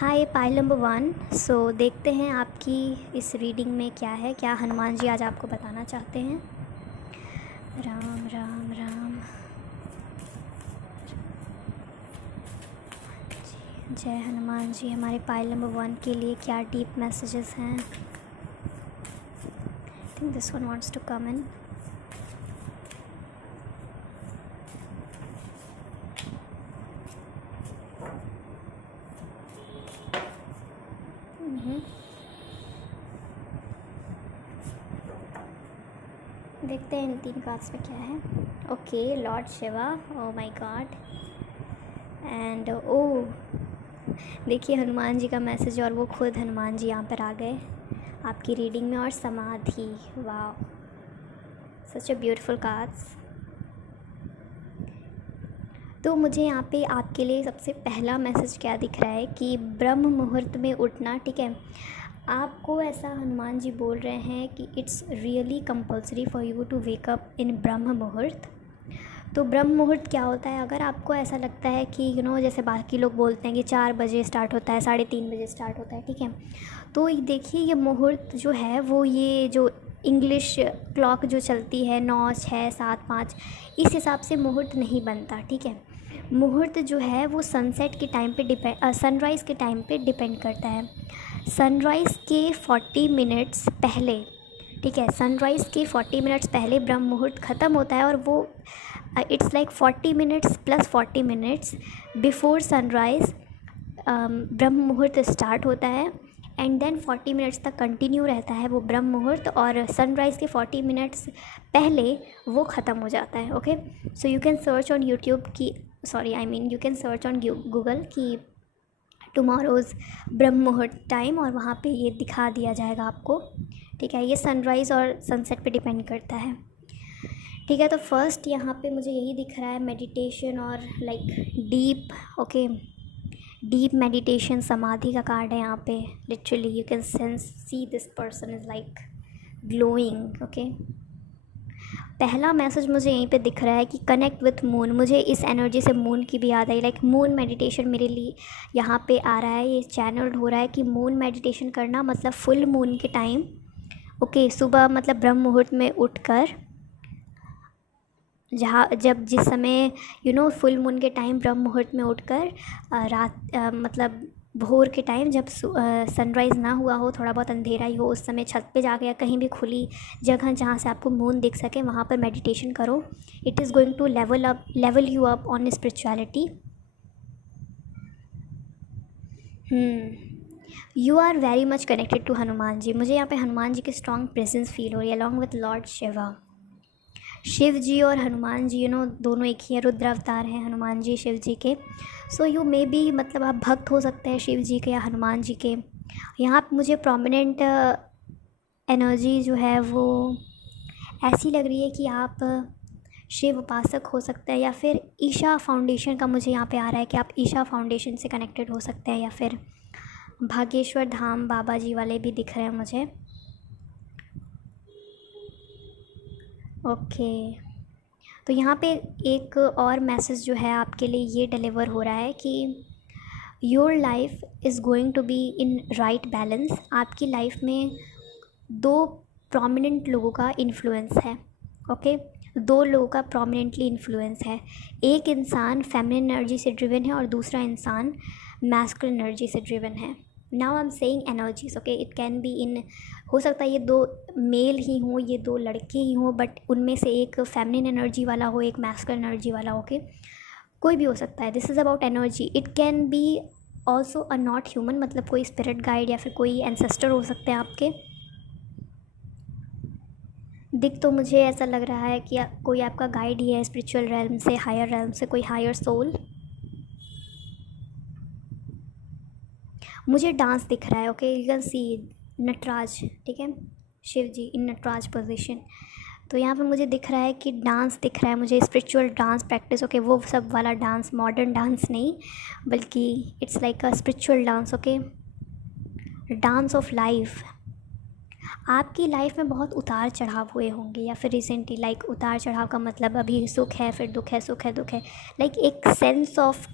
हाय pile number 1। सो देखते हैं आपकी इस रीडिंग में क्या है, क्या हनुमान जी आज आपको बताना चाहते हैं। राम राम राम। जय हनुमान जी। हमारे पाइल नंबर 1 के लिए क्या डीप मैसेजेस हैं। I think this one wants to come in. देखते हैं इन 3 कार्ड्स में क्या है। Okay, lord Shiva, oh my god. And oh देखिए हनुमान जी का मैसेज, और वो खुद हनुमान जी यहाँ पर आ गए आपकी रीडिंग में। और समाधि, वाह, सच अ ब्यूटीफुल कार्ड्स। तो मुझे यहाँ पे आपके लिए सबसे पहला मैसेज क्या दिख रहा है कि ब्रह्म मुहूर्त में उठना, ठीक है। आपको ऐसा हनुमान जी बोल रहे हैं कि it's really compulsory for you to wake up in Brahma Muhurta. तो ब्रह्म मुहूर्त क्या होता है? अगर आपको ऐसा लगता है कि जैसे बाकी लोग बोलते हैं कि 4 बजे स्टार्ट होता है, 3:30 बजे स्टार्ट होता है, ठीक है। तो देखिए ये मुहूर्त जो है वो ये जो इंग्लिश क्लॉक जो चलती है 9, 6, 7, 5, इस हिसाब से मुहूर्त नहीं बनता, ठीक है। मुहूर्त जो है वो सनसेट के टाइम पे सनराइज़ के टाइम पे डिपेंड करता है। सनराइज़ के 40 मिनट्स पहले, ठीक है, सनराइज़ के 40 मिनट्स पहले ब्रह्म मुहूर्त ख़त्म होता है। और वो it's like 40 minutes plus 40 minutes before sunrise ब्रह्म मुहूर्त स्टार्ट होता है। एंड देन 40 मिनट्स तक कंटिन्यू रहता है वो ब्रह्म मुहूर्त, और सनराइज़ के 40 मिनट्स पहले वो ख़त्म हो जाता है। Okay, so you can search on YouTube की you can search on Google की टुमारोज़ ब्रह्म मुहूर्त टाइम, और वहाँ पे ये दिखा दिया जाएगा आपको, ठीक है। ये सनराइज़ और सनसेट पे डिपेंड करता है, ठीक है। तो फर्स्ट यहाँ पे मुझे यही दिख रहा है, मेडिटेशन और like deep, okay, deep meditation, समाधि का कार्ड है यहाँ पे। Literally you can see this person is like glowing, okay. पहला मैसेज मुझे यहीं पे दिख रहा है कि कनेक्ट विथ मून। मुझे इस एनर्जी से मून की भी याद आई, लाइक मून मेडिटेशन मेरे लिए यहाँ पे आ रहा है, ये चैनल्ड हो रहा है कि मून मेडिटेशन करना मतलब फुल मून के टाइम, ओके, सुबह मतलब ब्रह्म मुहूर्त में उठकर, जिस समय फुल मून के टाइम ब्रह्म मुहूर्त में उठकर मतलब भोर के टाइम जब सनराइज़ ना हुआ हो, थोड़ा बहुत अंधेरा ही हो, उस समय छत पे जाके या कहीं भी खुली जगह जहाँ से आपको मून दिख सके वहाँ पर मेडिटेशन करो। It is going to level you up on spirituality. You are very much connected to Hanuman ji. मुझे यहाँ पे हनुमान जी की स्ट्रॉन्ग प्रेजेंस फील हो रही है along with lord Shiva. Shiv ji और हनुमान जी दोनों एक ही है, रुद्र अवतार हैं हनुमान जी शिव जी के। सो यू मे बी, मतलब आप भक्त हो सकते हैं शिव जी के या हनुमान जी के। यहाँ पे मुझे प्रोमिनेंट एनर्जी जो है वो ऐसी लग रही है कि आप शिव उपासक हो सकते हैं, या फिर ईशा फाउंडेशन का मुझे यहाँ पे आ रहा है कि आप ईशा फाउंडेशन से कनेक्टेड हो सकते हैं, या फिर भागेश्वर धाम बाबा जी वाले भी दिख रहे हैं मुझे। ओके, तो यहाँ पे एक और मैसेज जो है आपके लिए ये डिलीवर हो रहा है कि your life is going to be in right balance. आपकी लाइफ में 2 प्रोमिनेंट लोगों का इन्फ्लुएंस है, ओके, 2 लोगों का प्रोमिनेंटली इन्फ्लुएंस है। एक इंसान फेमिनिन एनर्जी से ड्रिवन है और दूसरा इंसान मैस्कुलिन एनर्जी से ड्रिवन है। Now I am saying energies, okay, it can be in, हो सकता है ये 2 मेल ही हों, ये 2 लड़के ही हों, बट उनमें से एक फेमिनिन एनर्जी वाला हो, एक मैस्कुलिन एनर्जी वाला, ओके, कोई भी हो सकता है। This is about energy. It can be also a not human, मतलब कोई स्पिरिट गाइड या फिर कोई एंसेस्टर हो सकते हैं आपके। दिख तो मुझे ऐसा लग रहा है कि कोई आपका गाइड ही है स्पिरिचुअल रेल्म से, हायर रेल्म से, कोई हायर सोल। मुझे डांस दिख रहा है, okay, you can see Nataraj, ठीक है, शिव जी इन नटराज पोजीशन। तो यहाँ पे मुझे दिख रहा है कि डांस दिख रहा है मुझे, स्पिरिचुअल डांस प्रैक्टिस, ओके, वो सब वाला डांस, मॉडर्न डांस नहीं, बल्कि it's like a spiritual dance, okay, dance of life. आपकी लाइफ में बहुत उतार चढ़ाव हुए होंगे, या फिर रिसेंटली, लाइक उतार चढ़ाव का मतलब अभी सुख है फिर दुख है, सुख है दुख है, लाइक एक सेंस ऑफ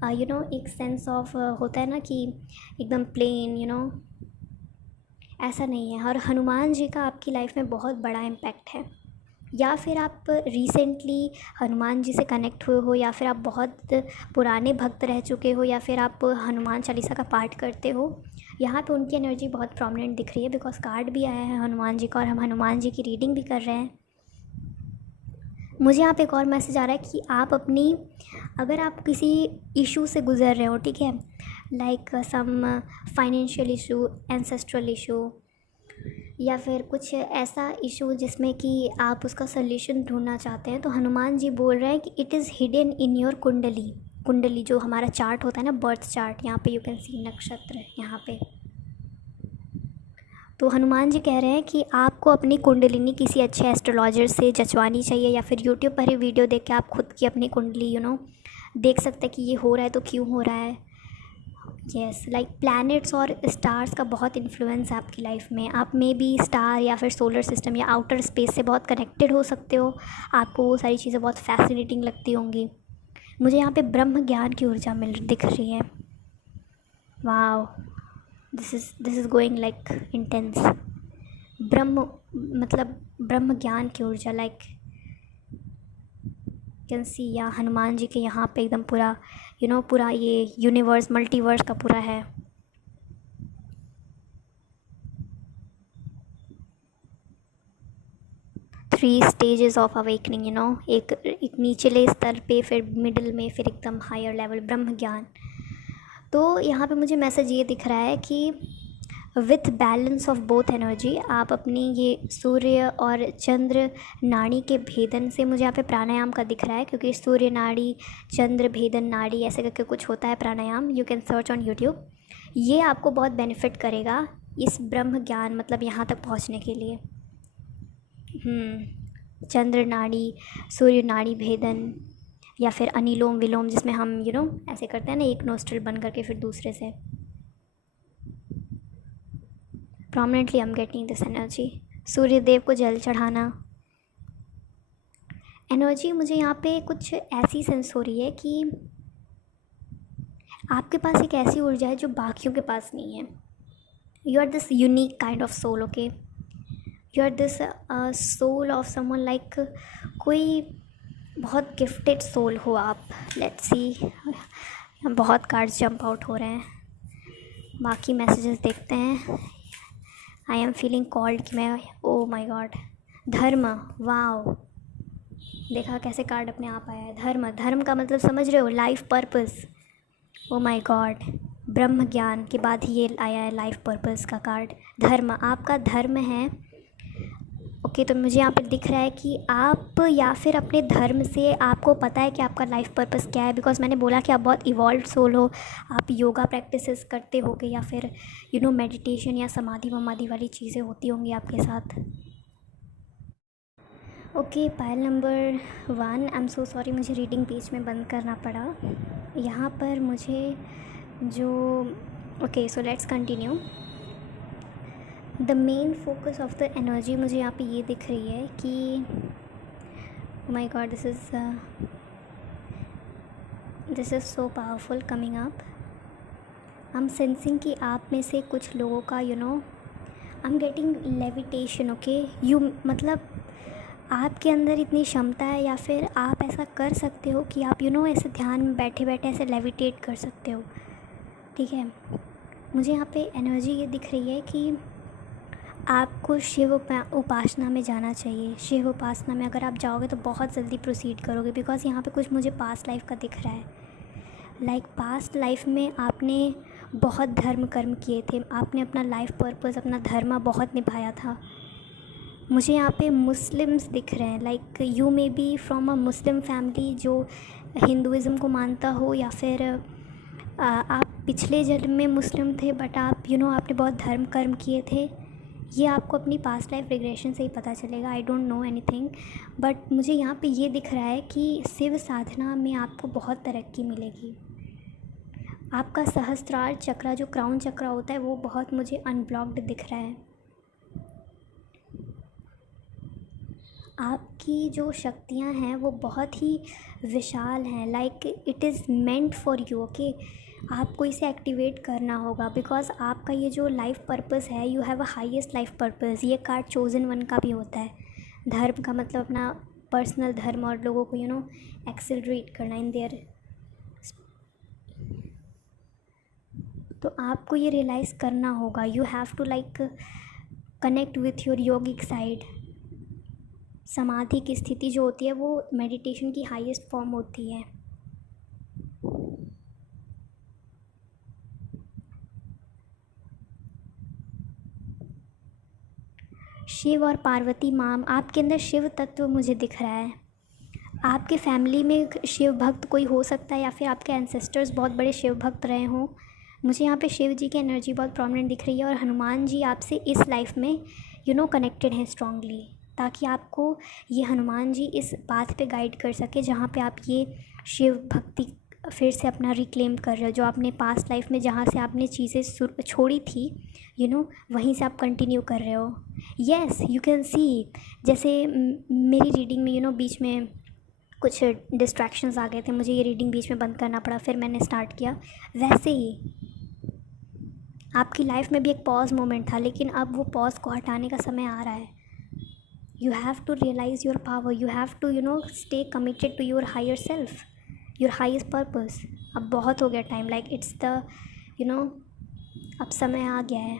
एक सेंस ऑफ होता है ना कि एकदम प्लेन, ऐसा नहीं है। और हनुमान जी का आपकी लाइफ में बहुत बड़ा इम्पैक्ट है। या फिर आप रिसेंटली हनुमान जी से कनेक्ट हुए हो, या फिर आप बहुत पुराने भक्त रह चुके हो, या फिर आप हनुमान चालीसा का पाठ करते हो, यहाँ पे उनकी एनर्जी बहुत प्रोमिनेंट दिख रही है। बिकॉज कार्ड भी आया है हनुमान जी का और हम हनुमान जी की रीडिंग भी कर रहे हैं। मुझे यहाँ पे एक और मैसेज आ रहा है कि आप अपनी, अगर आप किसी इशू से गुज़र रहे हो, ठीक है, like some financial issue, ancestral issue, या फिर कुछ ऐसा इशू जिसमें कि आप उसका सल्यूशन ढूंढना चाहते हैं, तो हनुमान जी बोल रहे हैं कि it is hidden in your कुंडली। कुंडली जो हमारा चार्ट होता है ना, बर्थ चार्ट, यहाँ पे यू कैन सी नक्षत्र यहाँ पे। तो हनुमान जी कह रहे हैं कि आपको अपनी कुंडलिनी किसी अच्छे एस्ट्रोलॉजर से जचवानी चाहिए, या फिर यूट्यूब पर ही वीडियो देख के आप खुद की अपनी कुंडली देख सकते हैं कि ये हो रहा है तो क्यों हो रहा है। यस, लाइक प्लैनेट्स और स्टार्स का बहुत इन्फ्लुएंस है आपकी लाइफ में। आप में भी स्टार या फिर सोलर सिस्टम या आउटर स्पेस से बहुत कनेक्टेड हो सकते हो। आपको वो सारी चीज़ें बहुत फैसिनेटिंग लगती होंगी। मुझे यहाँ पे ब्रह्म ज्ञान की ऊर्जा दिख रही है। Wow, this is going like intense. ब्रह्म ज्ञान की ऊर्जा, लाइक कैन सी, या हनुमान जी के यहाँ पे एकदम पूरा पूरा ये यूनिवर्स, मल्टीवर्स का पूरा है। थ्री स्टेजेस ऑफ अवेकनिंग, एक निचले स्तर पे, फिर मिडिल में, फिर एकदम हायर लेवल ब्रह्म ज्ञान। तो यहाँ पे मुझे मैसेज ये दिख रहा है कि with balance of both energy, आप अपनी ये सूर्य और चंद्र नाड़ी के भेदन से, मुझे यहाँ पे प्राणायाम का दिख रहा है, क्योंकि सूर्य नाड़ी, चंद्र भेदन नाड़ी ऐसे करके कुछ होता है pranayama, you can search on YouTube. ये आपको बहुत बेनिफिट करेगा इस ब्रह्म ज्ञान यहाँ तक पहुँचने के लिए। चंद्र नाड़ी, सूर्य नाड़ी भेदन, या फिर अनिलोम विलोम, जिसमें हम ऐसे करते हैं ना, एक नोस्ट्रल बंद करके फिर दूसरे से। Prominently I am getting this energy. Surya Dev को जल चढ़ाना एनर्जी मुझे यहाँ पे कुछ ऐसी सेंस हो रही है कि आपके पास एक ऐसी ऊर्जा है जो बाकियों के पास नहीं है। You are this unique kind of soul, okay. You are this soul of someone, like कोई बहुत गिफ्टेड सोल हो आप। लेट्स सी, बहुत कार्ड्स जंप आउट हो रहे हैं। बाकी मैसेजेस देखते हैं। आई एम फीलिंग कॉल्ड कि मैं, ओ माई गॉड, धर्म, वाओ, देखा कैसे कार्ड अपने आप आया है। धर्म का मतलब समझ रहे हो, life purpose. O my God, ब्रह्म ज्ञान के बाद ही ये आया है लाइफ पर्पस का कार्ड। धर्म, आपका धर्म है, ओके। तो मुझे यहाँ पे दिख रहा है कि आप, या फिर अपने धर्म से आपको पता है कि आपका लाइफ पर्पस क्या है। बिकॉज मैंने बोला कि आप बहुत इवॉल्व सोल हो, आप योगा प्रैक्टिसेस करते होगे, या फिर मेडिटेशन या समाधि वमाधि वाली चीज़ें होती होंगी आपके साथ। Okay, pile number 1, I am so sorry, मुझे रीडिंग पेज में बंद करना पड़ा। यहाँ पर मुझे जो, okay, so let's continue. The main focus of the energy मुझे यहाँ पे ये दिख रही है कि my God, this is so powerful coming up. I am sensing कि आप में से कुछ लोगों का आई एम गेटिंग लेविटेशन, ओके। मतलब आपके अंदर इतनी क्षमता है, या फिर आप ऐसा कर सकते हो कि आप ऐसे ध्यान में बैठे बैठे ऐसे लेविटेट कर सकते हो, ठीक है। मुझे यहाँ पे एनर्जी ये दिख रही है कि आपको शिव उपासना में जाना चाहिए। शिव उपासना में अगर आप जाओगे तो बहुत जल्दी प्रोसीड करोगे। बिकॉज यहाँ पे कुछ मुझे पास्ट लाइफ का दिख रहा है, लाइक पास्ट लाइफ में आपने बहुत धर्म कर्म किए थे, आपने अपना लाइफ पर्पस, अपना धर्म बहुत निभाया था। मुझे यहाँ पे मुस्लिम्स दिख रहे हैं, like you may B from a Muslim family जो हिंदुज़म को मानता हो, या फिर आप पिछले जन्म में मुस्लिम थे, बट आप आपने बहुत धर्म कर्म किए थे। ये आपको अपनी पास्ट लाइफ रिग्रेशन से ही पता चलेगा। आई डोंट नो एनीथिंग, बट मुझे यहाँ पे ये दिख रहा है कि शिव साधना में आपको बहुत तरक्की मिलेगी। आपका सहस्त्रार चक्र, जो क्राउन चक्र होता है, वो बहुत मुझे अनब्लॉक्ड दिख रहा है। आपकी जो शक्तियाँ हैं वो बहुत ही विशाल हैं, like it is meant for you, okay. आपको इसे एक्टिवेट करना होगा बिकॉज आपका ये जो लाइफ पर्पस है, you have a highest life purpose. ये कार्ड चोजन वन का भी होता है। धर्म का मतलब अपना पर्सनल धर्म और लोगों को एक्सेलरेट करना इन देयर। तो आपको ये रियलाइज़ करना होगा, you have to like connect with your yogic side. समाधि की स्थिति जो होती है वो मेडिटेशन की हाईएस्ट फॉर्म होती है। शिव और पार्वती माम, आपके अंदर शिव तत्व मुझे दिख रहा है। आपके फैमिली में शिव भक्त कोई हो सकता है या फिर आपके एंसेस्टर्स बहुत बड़े शिव भक्त रहे हों। मुझे यहाँ पे शिव जी की एनर्जी बहुत प्रोमिनेंट दिख रही है और हनुमान जी आपसे इस लाइफ में कनेक्टेड हैं स्ट्रांगली, ताकि आपको ये हनुमान जी इस पाथ पे गाइड कर सके जहाँ पे आप ये शिव भक्ति फिर से अपना रिक्लेम कर रहे हो, जो आपने पास्ट लाइफ में जहाँ से आपने चीज़ें छोड़ी थी वहीं से आप कंटिन्यू कर रहे हो। येस, यू कैन सी। जैसे मेरी रीडिंग में बीच में कुछ डिस्ट्रैक्शंस आ गए थे, मुझे ये रीडिंग बीच में बंद करना पड़ा, फिर मैंने स्टार्ट किया। वैसे ही आपकी लाइफ में भी एक पॉज मोमेंट था, लेकिन अब वो पॉज को हटाने का समय आ रहा है। You have to realise your power, you have to stay committed to your higher self, your highest purpose. अब बहुत हो गया टाइम, लाइक इट्स द अब समय आ गया है।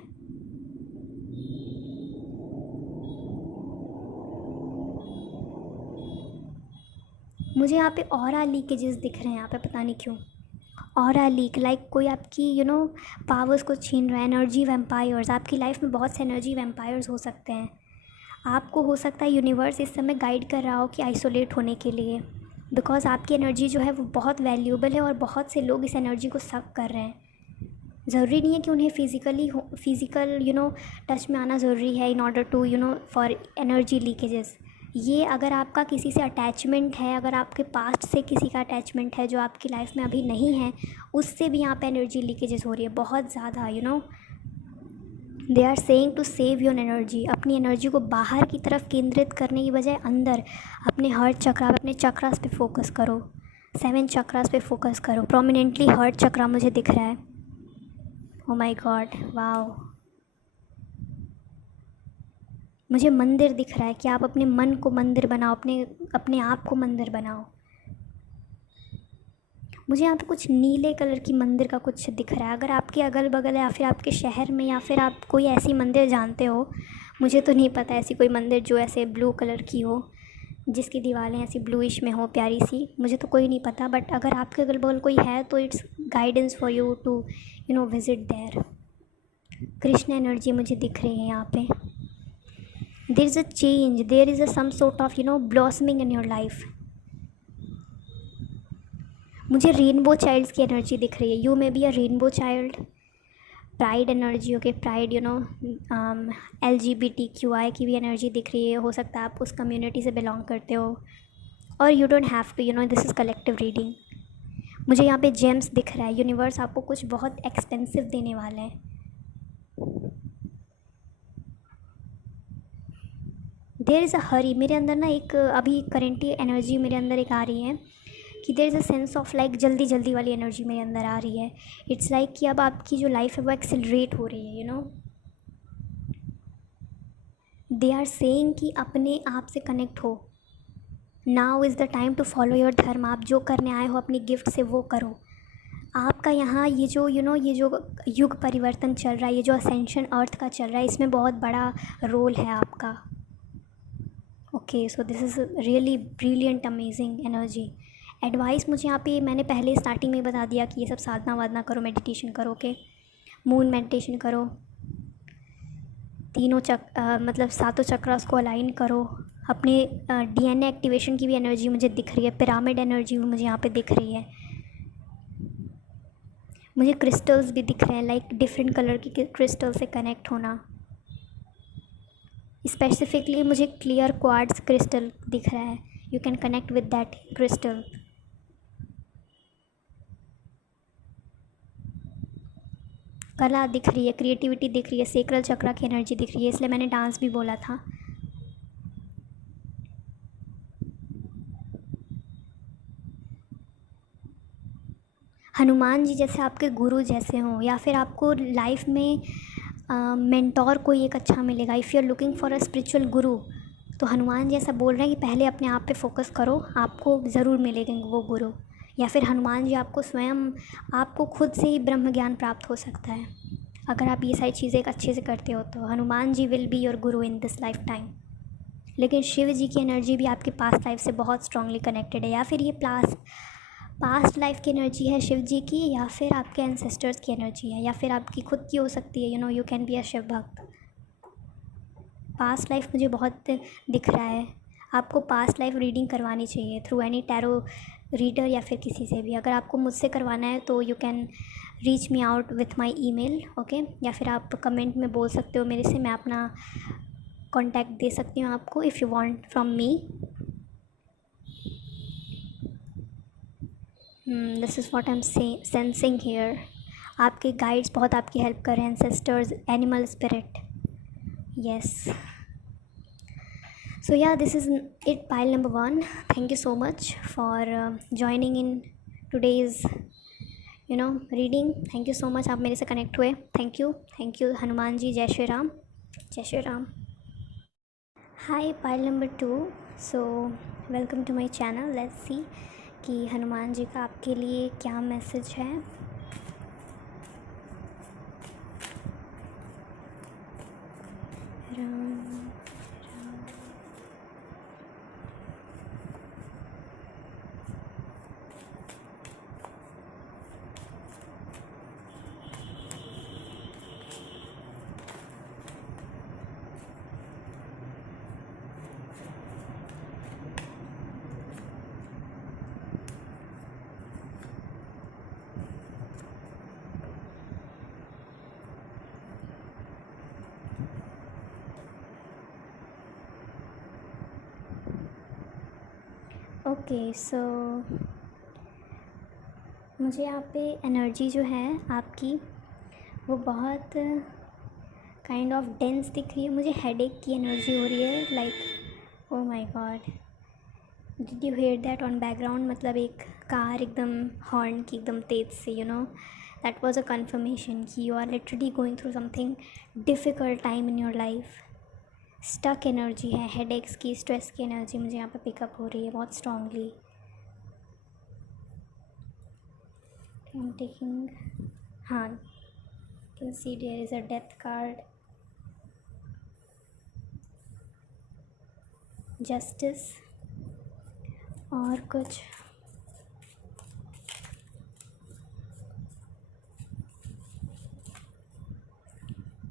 मुझे यहाँ पे ऑरा लीकेजेस दिख रहे हैं यहाँ पे, पता नहीं क्यों। ऑरा लीक, लाइक कोई आपकी पावर्स को छीन रहा है। एनर्जी वैम्पायर्स, आपकी लाइफ में बहुत से एनर्जी वैम्पायर्स हो सकते हैं। आपको हो सकता है यूनिवर्स इस समय गाइड कर रहा हो कि आइसोलेट होने के लिए, बिकॉज आपकी एनर्जी जो है वो बहुत वैल्यूएबल है और बहुत से लोग इस एनर्जी को सक कर रहे हैं। ज़रूरी नहीं है कि उन्हें फिज़िकल टच में आना ज़रूरी है in order to for energy leakages. ये अगर आपका किसी से अटैचमेंट है, अगर आपके पास्ट से किसी का अटैचमेंट है जो आपकी लाइफ में अभी नहीं है, उससे भी यहाँ पे एनर्जी लीकेजेस हो रही है बहुत ज़्यादा। They are saying to save your energy. अपनी एनर्जी को बाहर की तरफ केंद्रित करने की बजाय अंदर अपने हार्ट चक्रा, अपने चक्रास पे फोकस करो। 7 चक्रास पे फोकस करो। प्रोमिनेंटली हार्ट चक्रा मुझे दिख रहा है। ओ माय गॉड, वाओ। मुझे मंदिर दिख रहा है कि आप अपने मन को मंदिर बनाओ, अपने आप को मंदिर बनाओ। मुझे यहाँ पे कुछ नीले कलर की मंदिर का कुछ दिख रहा है। अगर आपके अगल बगल या फिर आपके शहर में या फिर आप कोई ऐसी मंदिर जानते हो, मुझे तो नहीं पता ऐसी कोई मंदिर जो ऐसे ब्लू कलर की हो, जिसकी दीवारें ऐसी ब्लूइश में हो प्यारी सी, मुझे तो कोई नहीं पता। बट अगर आपके अगल बगल कोई है तो it's guidance for you to visit there. Krishna energy मुझे दिख रही है यहाँ पे। There is a change, there is a some sort of blossoming in your life. मुझे रेनबो चाइल्ड्स की एनर्जी दिख रही है। You may be a rainbow child. Pride energy, okay, pride LGBTQI की भी एनर्जी दिख रही है। हो सकता है आप उस कम्युनिटी से बिलोंग करते हो, और you don't have to, this is collective reading. मुझे यहाँ पे जेम्स दिख रहा है। यूनिवर्स आपको कुछ बहुत एक्सपेंसिव देने वाले हैं। देयर इज़ अ हरी। मेरे अंदर ना एक अभी करेंटली एनर्जी मेरे अंदर एक आ रही है कि there is a sense of like जल्दी जल्दी वाली एनर्जी मेरे अंदर आ रही है। इट्स लाइक कि अब आपकी जो लाइफ है वो एक्सेलरेट हो रही है। दे आर सेइंग कि अपने आप से कनेक्ट हो। Now is the time to follow your dharma. आप जो करने आए हो अपनी गिफ्ट से वो करो। आपका यहाँ ये जो ये जो युग परिवर्तन चल रहा है, ये जो असेंशन अर्थ का चल रहा है, इसमें बहुत बड़ा रोल है आपका। Okay, so this is really brilliant amazing energy. Advice मुझे यहाँ पे मैंने पहले स्टार्टिंग में बता दिया कि ये सब साधना वाधना करो, मेडिटेशन करो, ओके, मून मेडिटेशन करो, तीनों मतलब 7 चक्रास को अलाइन करो। अपने DNA एक्टिवेशन की भी एनर्जी मुझे दिख रही है। पिरामिड एनर्जी भी मुझे यहाँ पे दिख रही है। मुझे क्रिस्टल्स भी दिख रहे हैं, लाइक डिफरेंट कलर की क्रिस्टल से कनेक्ट होना। स्पेसिफिकली मुझे क्लियर क्वार्ट्ज क्रिस्टल दिख रहा है। You can connect with that crystal. कला दिख रही है, क्रिएटिविटी दिख रही है, सेक्रल चक्रा की एनर्जी दिख रही है, इसलिए मैंने डांस भी बोला था। हनुमान जी जैसे आपके गुरु जैसे हों, या फिर आपको लाइफ में मेंटोर कोई एक अच्छा मिलेगा। If you are looking for a spiritual guru, तो हनुमान जी ऐसा बोल रहे हैं कि पहले अपने आप पे फोकस करो, आपको ज़रूर मिलेंगे वो गुरु। या फिर हनुमान जी आपको स्वयं, आपको खुद से ही ब्रह्म ज्ञान प्राप्त हो सकता है अगर आप ये सारी चीज़ें एक अच्छे से करते हो। तो Hanuman ji will be your Guru in this life time. लेकिन शिव जी की एनर्जी भी आपके पास्ट लाइफ से बहुत स्ट्रांगली कनेक्टेड है, या फिर ये पास्ट लाइफ की एनर्जी है शिव जी की, या फिर आपके एंसेस्टर्स की एनर्जी है, या फिर आपकी खुद की हो सकती है। You can be a Shiv bhakt. Past life मुझे बहुत दिख रहा है। आपको पास्ट लाइफ रीडिंग करवानी चाहिए थ्रू एनी टैरो रीडर, या फिर किसी से भी। अगर आपको मुझसे करवाना है तो you can reach me out with my email, okay. या फिर आप कमेंट में बोल सकते हो मेरे से, मैं अपना कॉन्टैक्ट दे सकती हूँ आपको if you want from me. This is what I am sensing here. आपके गाइड्स बहुत आपकी हेल्प कर रहे हैं, ancestors, animal spirit, yes. So yeah, this is it, pile number 1. Thank you so much for joining in today's reading. Thank you so much, आप मेरे से connect हुए। Thank you Hanuman ji. जय श्री राम, जय Shri Ram. Hi pile number 2, so welcome to my channel. Let's see कि हनुमान जी का आपके लिए क्या मैसेज है। राम ओके, सो मुझे यहाँ पे एनर्जी जो है आपकी वो बहुत काइंड ऑफ डेंस दिख रही है। मुझे हेडेक की एनर्जी हो रही है, like oh my god, did you hear that on background? मतलब एक कार एकदम हॉर्न की एकदम तेज़ से, दैट वाज अ कन्फर्मेशन कि you are literally going through something difficult time in your life. Stuck energy है, हेडेक्स की, स्ट्रेस की एनर्जी मुझे यहाँ पे पिकअप हो रही है बहुत स्ट्रांगली। आई एम टेकिंग, हाँ, can see there is a death card, justice और कुछ।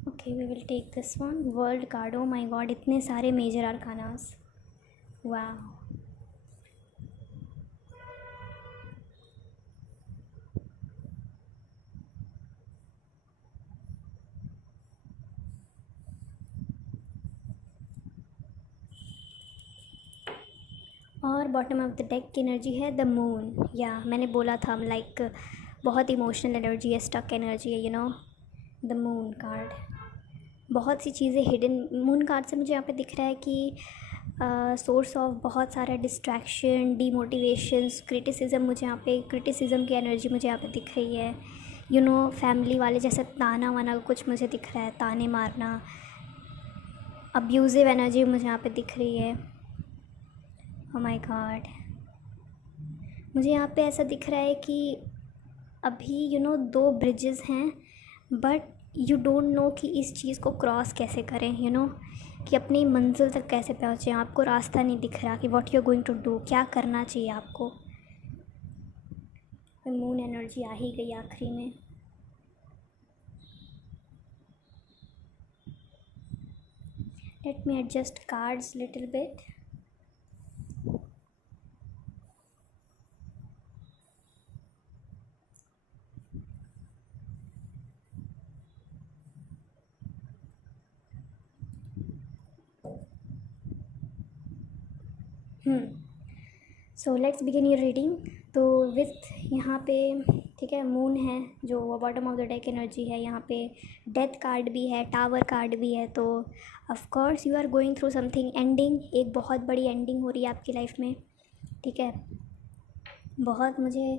Okay, we will take this one, world card. Oh my god, इतने सारे मेजर आर्कानास, वाह। और बॉटम ऑफ द डेक की एनर्जी है द मून। या मैंने बोला था, लाइक बहुत इमोशनल एनर्जी है, स्टक एनर्जी है, द मून कार्ड। बहुत सी चीज़ें हिडन मून कार्ड से मुझे यहाँ पे दिख रहा है कि सोर्स ऑफ बहुत सारा डिस्ट्रैक्शन, डीमोटिवेशंस, क्रिटिसिज्म। मुझे यहाँ पे क्रिटिसिज्म की एनर्जी मुझे यहाँ पे दिख रही है। फैमिली वाले जैसे ताना वाना कुछ मुझे दिख रहा है, ताने मारना, अब्यूज़िव एनर्जी मुझे यहाँ पे दिख रही है। ओह माय गॉड, मुझे यहाँ पे ऐसा दिख रहा है कि अभी 2 ब्रिजेस हैं, बट यू डोंट नो कि इस चीज़ को क्रॉस कैसे करें, कि अपनी मंजिल तक कैसे पहुँचें। आपको रास्ता नहीं दिख रहा कि what you are going to do, क्या करना चाहिए आपको। मून एनर्जी आ ही गई आखिरी में। Let me adjust cards little bit. So let's begin your reading. तो विथ यहाँ पे, ठीक है, मून है जो bottom of the deck energy है। यहाँ पे डेथ कार्ड भी है, टावर कार्ड भी है। तो of course you are going through something, ending, एक बहुत बड़ी एंडिंग हो रही है आपकी लाइफ में, ठीक है। बहुत मुझे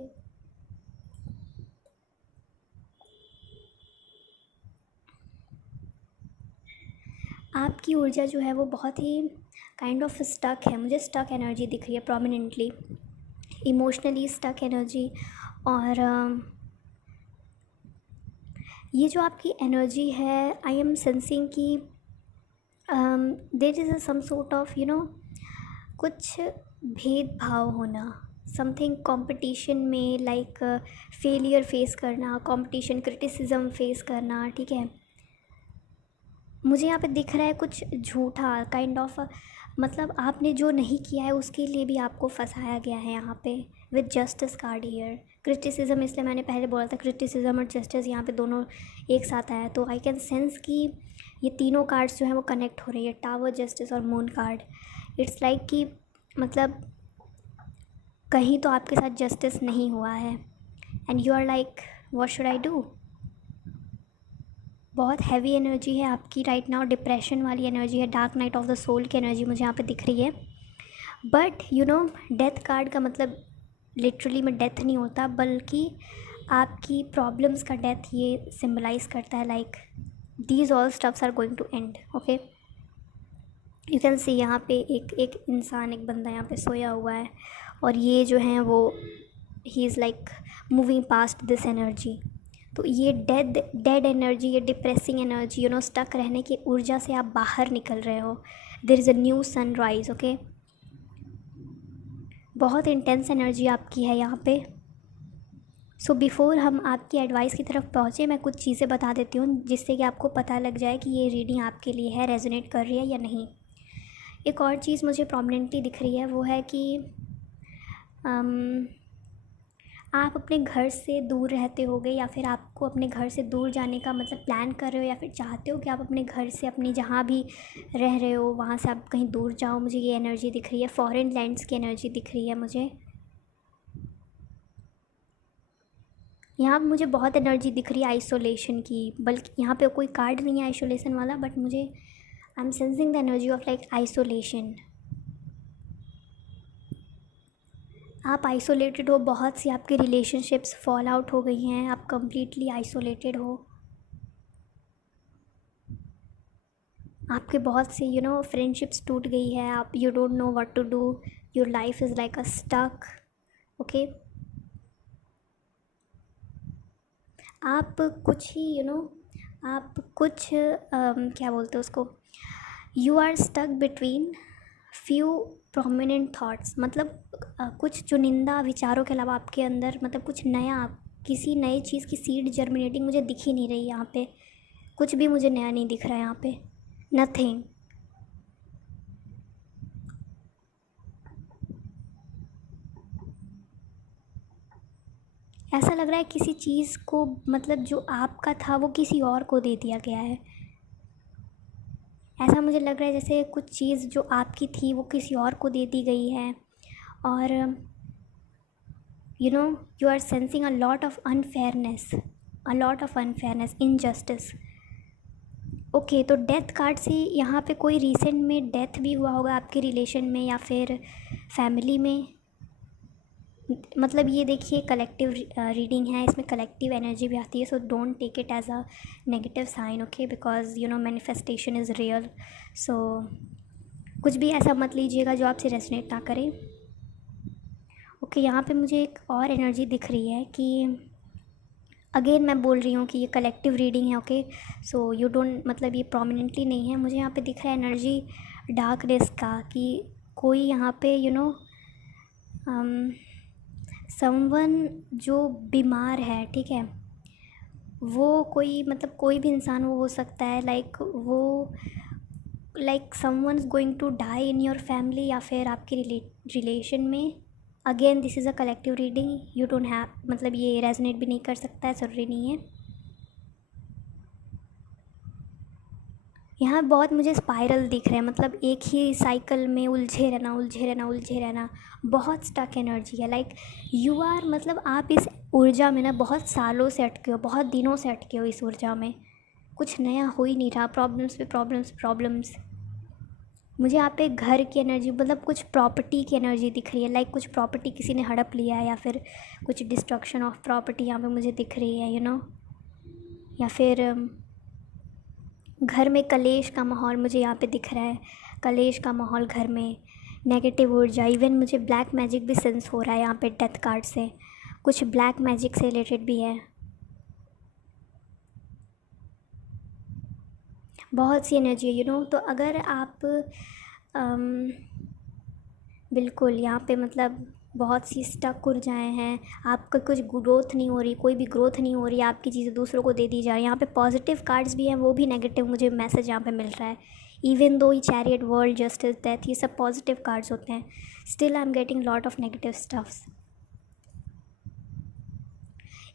आपकी ऊर्जा जो है वो बहुत ही काइंड ऑफ स्टक है, मुझे स्टक एनर्जी दिख रही है प्रोमिनेंटली, इमोशनली स्टक एनर्जी। और ये जो आपकी एनर्जी है, आई एम सेंसिंग कि there is some sort of कुछ भेदभाव होना, समथिंग कंपटीशन में, लाइक फेलियर फेस करना, कंपटीशन क्रिटिसिज्म फेस करना, ठीक है। मुझे यहाँ पे दिख रहा है कुछ झूठा काइंड ऑफ, मतलब आपने जो नहीं किया है उसके लिए भी आपको फंसाया गया है यहाँ पे with justice card here. Criticism, इसलिए मैंने पहले बोला था क्रिटिसिज्म और जस्टिस यहाँ पे दोनों एक साथ आया, तो आई कैन सेंस कि ये तीनों कार्ड्स जो हैं वो कनेक्ट हो रही है, टावर, जस्टिस और मून कार्ड। इट्स लाइक कि मतलब कहीं तो आपके साथ जस्टिस नहीं हुआ है and you are like what should I do. बहुत हैवी एनर्जी है आपकी राइट नाउ, डिप्रेशन वाली एनर्जी है, dark night of the soul की एनर्जी मुझे यहाँ पे दिख रही है। बट डेथ कार्ड का मतलब लिटरली में डेथ नहीं होता, बल्कि आपकी प्रॉब्लम्स का डेथ ये सिम्बलाइज करता है, like these all stuffs are going to end, okay. You can see यहाँ पे एक इंसान, एक बंदा यहाँ पे सोया हुआ है और ये जो है वो ही is like moving past this energy. तो ये डेड एनर्जी, ये डिप्रेसिंग एनर्जी, स्टक रहने की ऊर्जा से आप बाहर निकल रहे हो। There is a new sunrise, okay. बहुत इंटेंस एनर्जी आपकी है यहाँ पे। सो बिफ़ोर हम आपकी एडवाइस की तरफ पहुँचे, मैं कुछ चीज़ें बता देती हूँ जिससे कि आपको पता लग जाए कि ये रीडिंग आपके लिए है, रेजोनेट कर रही है या नहीं। एक और चीज़ मुझे प्रोमिनेंटली दिख रही है, वो है कि आप अपने घर से दूर रहते होगे, या फिर आपको अपने घर से दूर जाने का मतलब प्लान कर रहे हो, या फिर चाहते हो कि आप अपने घर से, अपनी जहाँ भी रह रहे हो वहाँ से आप कहीं दूर जाओ। मुझे ये एनर्जी दिख रही है, फॉरेन लैंड्स की एनर्जी दिख रही है मुझे यहाँ। मुझे बहुत एनर्जी दिख रही है आइसोलेशन की, बल्कि यहाँ पे कोई कार्ड नहीं है आइसोलेशन वाला, बट मुझे आई am sensing the energy of like isolation. आप आइसोलेटेड हो, बहुत सी आपकी रिलेशनशिप्स फॉल आउट हो गई हैं, आप कंप्लीटली आइसोलेटेड हो। आपके बहुत से फ्रेंडशिप्स टूट गई है, आप you don't know what to do, your life is like a stuck, okay. आप कुछ ही आप कुछ क्या बोलते हैं उसको, you are stuck between few prominent thoughts, मतलब कुछ चुनिंदा विचारों के अलावा आपके अंदर मतलब कुछ नया, किसी नई चीज़ की सीड जर्मिनेटिंग मुझे दिख ही नहीं रही यहाँ पे। कुछ भी मुझे नया नहीं दिख रहा है यहाँ पे, नथिंग। ऐसा लग रहा है किसी चीज़ को, मतलब जो आपका था वो किसी और को दे दिया गया है। ऐसा मुझे लग रहा है जैसे कुछ चीज़ जो आपकी थी वो किसी और को दे दी गई है, और you are sensing a lot of unfairness, injustice, okay. तो डेथ कार्ड से यहाँ पे कोई रिसेंट में डेथ भी हुआ होगा आपके रिलेशन में या फिर फैमिली में। मतलब ये देखिए कलेक्टिव रीडिंग है, इसमें कलेक्टिव एनर्जी भी आती है, so don't take it as a negative sign, okay, because manifestation is real. सो कुछ भी ऐसा मत लीजिएगा जो आपसे रेजोनेट ना करे, ओके। यहाँ पे मुझे एक और एनर्जी दिख रही है कि अगेन मैं बोल रही हूँ कि ये कलेक्टिव रीडिंग है, ओके। सो यू डोंट, मतलब ये प्रोमिनेंटली नहीं है, मुझे यहाँ पे दिख रहा है एनर्जी डार्कनेस का, कि कोई यहाँ पे समवन जो बीमार है, ठीक है, वो कोई मतलब कोई भी इंसान वो हो सकता है, like someone is going to die in your family या फिर आपके रिलेशन में। Again this is a collective reading, you don't have, मतलब ये रेजोनेट भी नहीं कर सकता है, ज़रूरी नहीं है। यहाँ बहुत मुझे स्पाइरल दिख रहे हैं, मतलब एक ही साइकिल में उलझे रहना, बहुत स्टक एनर्जी है, लाइक यू आर, मतलब आप इस ऊर्जा में ना बहुत सालों से अटके हो, बहुत दिनों से अटके हो इस ऊर्जा में, कुछ नया हो ही नहीं रहा, प्रॉब्लम्स पे प्रॉब्लम्स। मुझे यहाँ पे घर की एनर्जी, मतलब कुछ प्रॉपर्टी की एनर्जी दिख रही है, लाइक कुछ प्रॉपर्टी किसी ने हड़प लिया है, या फिर कुछ डिस्ट्रक्शन ऑफ प्रॉपर्टी यहाँ पे मुझे दिख रही है, या फिर घर में कलेश का माहौल मुझे यहाँ पे दिख रहा है, कलेश का माहौल घर में, नेगेटिव ऊर्जा। इवन मुझे ब्लैक मैजिक भी सेंस हो रहा है यहाँ पे डेथ कार्ड से, कुछ ब्लैक मैजिक से रिलेटेड भी है। बहुत सी एनर्जी है तो अगर आप बिल्कुल यहाँ पे मतलब बहुत सी स्टक ऊर्जाएँ हैं, आपका कुछ ग्रोथ नहीं हो रही, कोई भी ग्रोथ नहीं हो रही, आपकी चीज़ें दूसरों को दे दी जा रही है। यहाँ पे पॉजिटिव कार्ड्स भी हैं, वो भी नेगेटिव मुझे मैसेज यहाँ पे मिल रहा है। इवन दो ये चैरियट, वर्ल्ड, जस्टिस, डेथ, ये सब पॉजिटिव कार्ड्स होते हैं, still I am getting lot of negative stuffs.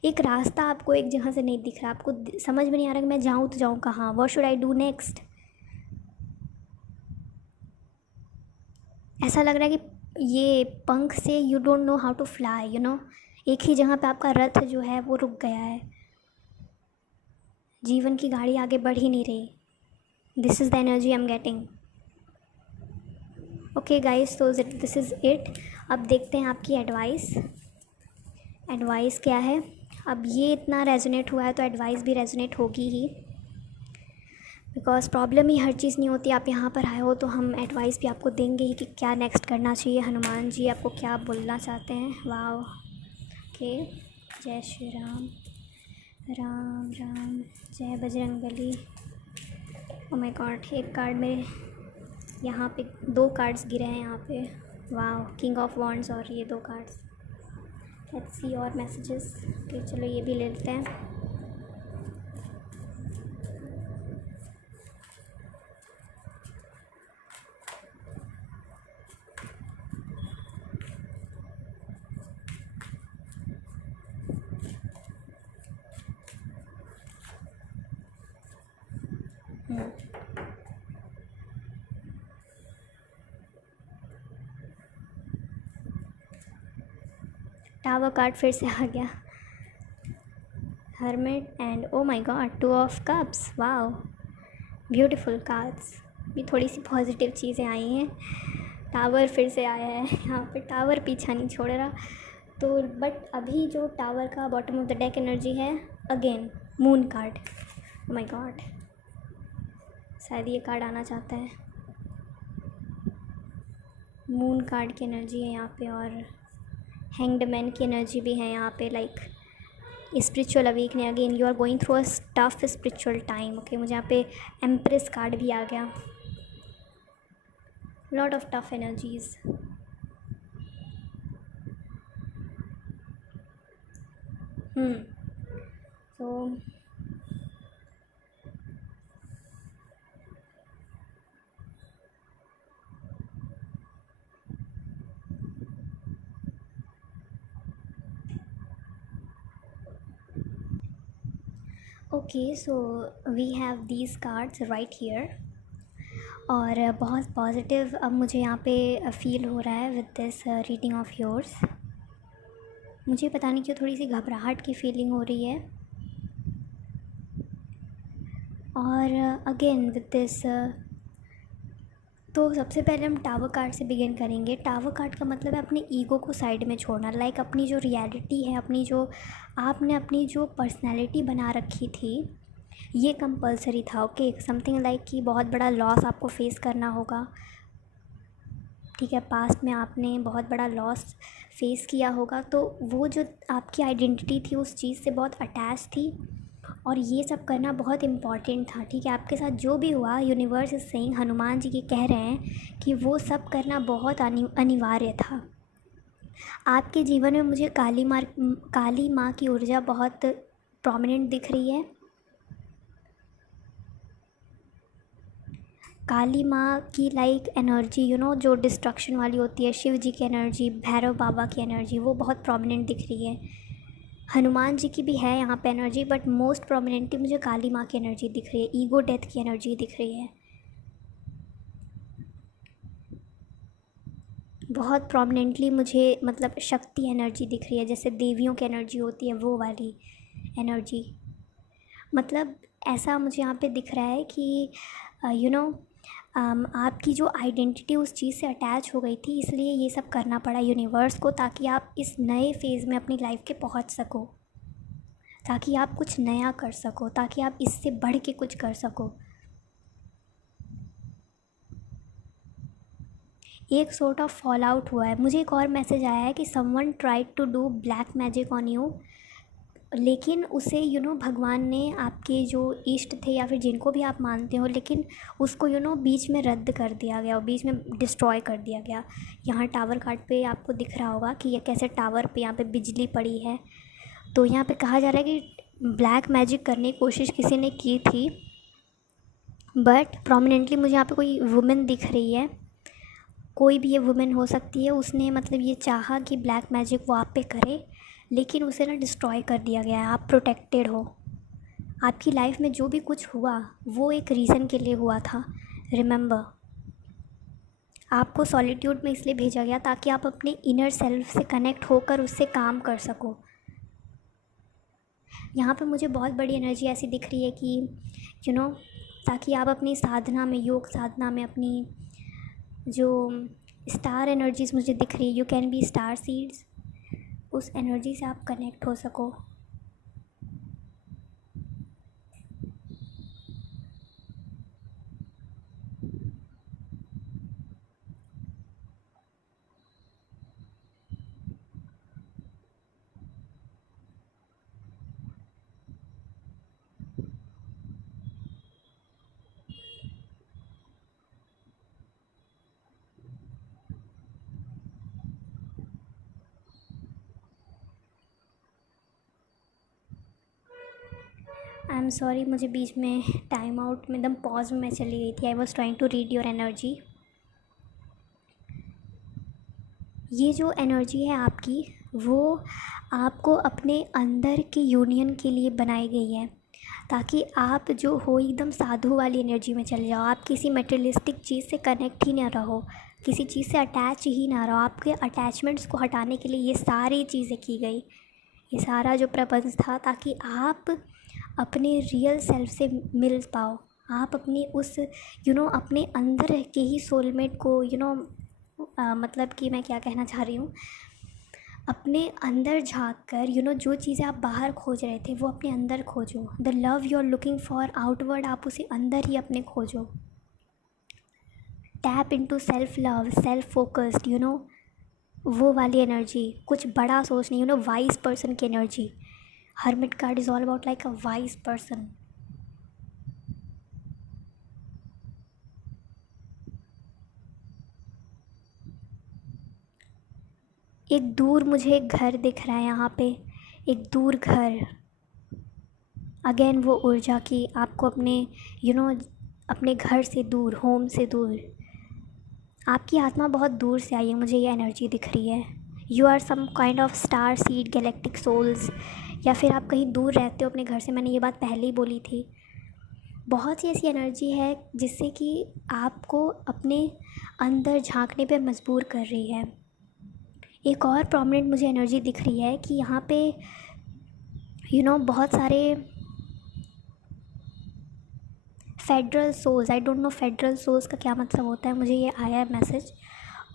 एक रास्ता आपको एक जगह से नहीं दिख रहा, आपको समझ में नहीं आ रहा कि मैं जाऊँ तो जाऊँ कहाँ, what should I do next. ऐसा लग रहा है कि ये पंख से you don't know how to fly, एक ही जगह पे आपका रथ जो है वो रुक गया है, जीवन की गाड़ी आगे बढ़ ही नहीं रही। This is the energy I am getting. Okay guys, so this is it. अब देखते हैं आपकी एडवाइस क्या है। अब ये इतना रेजोनेट हुआ है तो एडवाइस भी रेजोनेट होगी ही, बिकॉज प्रॉब्लम ही हर चीज़ नहीं होती। आप यहाँ पर आए हो तो हम एडवाइस भी आपको देंगे ही कि क्या नेक्स्ट करना चाहिए। हनुमान जी आपको क्या बोलना चाहते हैं। वाह, ओके। जय श्री राम, राम राम, जय बजरंगबली। ओ माय गॉड, एक कार्ड में यहाँ पे 2 कार्ड्स गिरे हैं यहाँ पे। वाह, किंग ऑफ वॉन्ड्स और ये 2 कार्ड्स। लेट्स सी और मैसेजेस। ओके, चलो ये भी ले लेते हैं। टावर कार्ड फिर से आ गया, hermit and O my God 2 of cups. Wow, beautiful cards. भी थोड़ी सी पॉजिटिव चीज़ें आई हैं। टावर फिर से आया है यहाँ पे, टावर पीछा नहीं छोड़ रहा। तो बट अभी जो टावर का bottom of the deck energy है, again moon card. Oh my god, शायद ये कार्ड आना चाहता है। मून कार्ड की एनर्जी है यहाँ पे, और हैंग्ड मैन की एनर्जी भी है यहाँ पे। Like spiritual awakening, again you are going through a tough spiritual time. Okay, मुझे यहाँ पे एम्प्रेस कार्ड भी आ गया। Lot of tough energies. तो okay, so we have these cards right here, और बहुत पॉजिटिव अब मुझे यहाँ पे फील हो रहा है with this reading of yours. मुझे पता नहीं क्यों थोड़ी सी घबराहट की फीलिंग हो रही है। और अगेन विद दिस, तो सबसे पहले हम टावर कार्ड से बिगिन करेंगे। टावर कार्ड का मतलब है अपने ईगो को साइड में छोड़ना। लाइक अपनी जो रियलिटी है, अपनी जो आपने अपनी जो पर्सनैलिटी बना रखी थी, ये कंपलसरी था। ओके, समथिंग लाइक कि बहुत बड़ा लॉस आपको फेस करना होगा। ठीक है, पास्ट में आपने बहुत बड़ा लॉस फेस किया होगा, तो वो जो आपकी आइडेंटिटी थी उस चीज़ से बहुत अटैच थी, और ये सब करना बहुत इम्पॉर्टेंट था। ठीक है, आपके साथ जो भी हुआ, universe is saying, Hanuman ji के कह रहे हैं कि वो सब करना बहुत अनिवार्य था। आपके जीवन में मुझे काली माँ की ऊर्जा बहुत प्रोमिनेंट दिख रही है। काली माँ की लाइक एनर्जी, जो डिस्ट्रक्शन वाली होती है, शिव जी की एनर्जी, भैरव बाबा की एनर्जी, वो बहुत प्रोमिनेंट दिख रही है। हनुमान जी की भी है यहाँ पे एनर्जी, बट मोस्ट प्रोमिनेंटली मुझे काली माँ की एनर्जी दिख रही है। ईगो डेथ की एनर्जी दिख रही है, बहुत प्रोमिनेंटली मुझे मतलब शक्ति एनर्जी दिख रही है, जैसे देवियों की एनर्जी होती है वो वाली एनर्जी। मतलब ऐसा मुझे यहाँ पे दिख रहा है कि आपकी जो आइडेंटिटी उस चीज़ से अटैच हो गई थी, इसलिए ये सब करना पड़ा यूनिवर्स को, ताकि आप इस नए फेज़ में अपनी लाइफ के पहुँच सको, ताकि आप कुछ नया कर सको, ताकि आप इससे बढ़ के कुछ कर सको। एक सॉर्ट ऑफ फॉल आउट हुआ है। मुझे एक और मैसेज आया है कि someone tried to do black magic on you, लेकिन उसे भगवान ने, आपके जो इष्ट थे या फिर जिनको भी आप मानते हो, लेकिन उसको बीच में रद्द कर दिया गया और बीच में डिस्ट्रॉय कर दिया गया। यहाँ टावर कार्ड पे आपको दिख रहा होगा कि ये कैसे टावर पे यहाँ पे बिजली पड़ी है। तो यहाँ पे कहा जा रहा है कि ब्लैक मैजिक करने की कोशिश किसी ने की थी, बट प्रोमिनेंटली मुझे यहाँ पे कोई वुमेन दिख रही है, कोई भी ये वुमेन हो सकती है। उसने मतलब ये चाहा कि ब्लैक मैजिक वो आप पे करे, लेकिन उसे ना डिस्ट्रॉय कर दिया गया है। आप प्रोटेक्टेड हो। आपकी लाइफ में जो भी कुछ हुआ वो एक रीज़न के लिए हुआ था। रिमेंबर, आपको सॉलिट्यूड में इसलिए भेजा गया ताकि आप अपने इनर सेल्फ से कनेक्ट होकर उससे काम कर सको। यहाँ पे मुझे बहुत बड़ी एनर्जी ऐसी दिख रही है कि ताकि आप अपनी साधना में, योग साधना में, अपनी जो स्टार एनर्जीज़ मुझे दिख रही है, you can B star seeds, उस एनर्जी से आप कनेक्ट हो सको। आई एम सॉरी, मुझे बीच में टाइम आउट में एकदम पॉज में मैं चली गई थी। I was trying to read your energy. ये जो एनर्जी है आपकी, वो आपको अपने अंदर के यूनियन के लिए बनाई गई है, ताकि आप जो हो एकदम साधु वाली एनर्जी में चले जाओ। आप किसी मटेरियलिस्टिक चीज़ से कनेक्ट ही ना रहो, किसी चीज़ से अटैच ही ना रहो। आपके अटैचमेंट्स को हटाने के लिए ये सारी चीज़ें की गई, ये सारा जो प्रपंच था, ताकि आप अपने रियल सेल्फ से मिल पाओ। आप अपनी उस अपने अंदर के ही सोलमेट को मतलब कि मैं क्या कहना चाह रही हूँ, अपने अंदर झाँक कर जो चीज़ें आप बाहर खोज रहे थे वो अपने अंदर खोजो। The love you are looking for outward, आप उसे अंदर ही अपने खोजो। Tap into self love, self focused, वो वाली एनर्जी, कुछ बड़ा सोचनी, वाइज पर्सन की energy. Hermit card is all about like a wise person. एक दूर मुझे एक घर दिख रहा है यहाँ पे, एक दूर घर। अगेन वो ऊर्जा की आपको अपने अपने घर से दूर, होम से दूर, आपकी आत्मा बहुत दूर से आई है, मुझे ये एनर्जी दिख रही है। You are some kind of star seed galactic souls, या फिर आप कहीं दूर रहते हो अपने घर से। मैंने ये बात पहले ही बोली थी। बहुत सी ऐसी एनर्जी है जिससे कि आपको अपने अंदर झांकने पे मजबूर कर रही है। एक और प्रोमिनेंट मुझे एनर्जी दिख रही है कि यहाँ पे बहुत सारे federal souls, I don't know federal souls का क्या मतलब होता है, मुझे ये आया है मैसेज।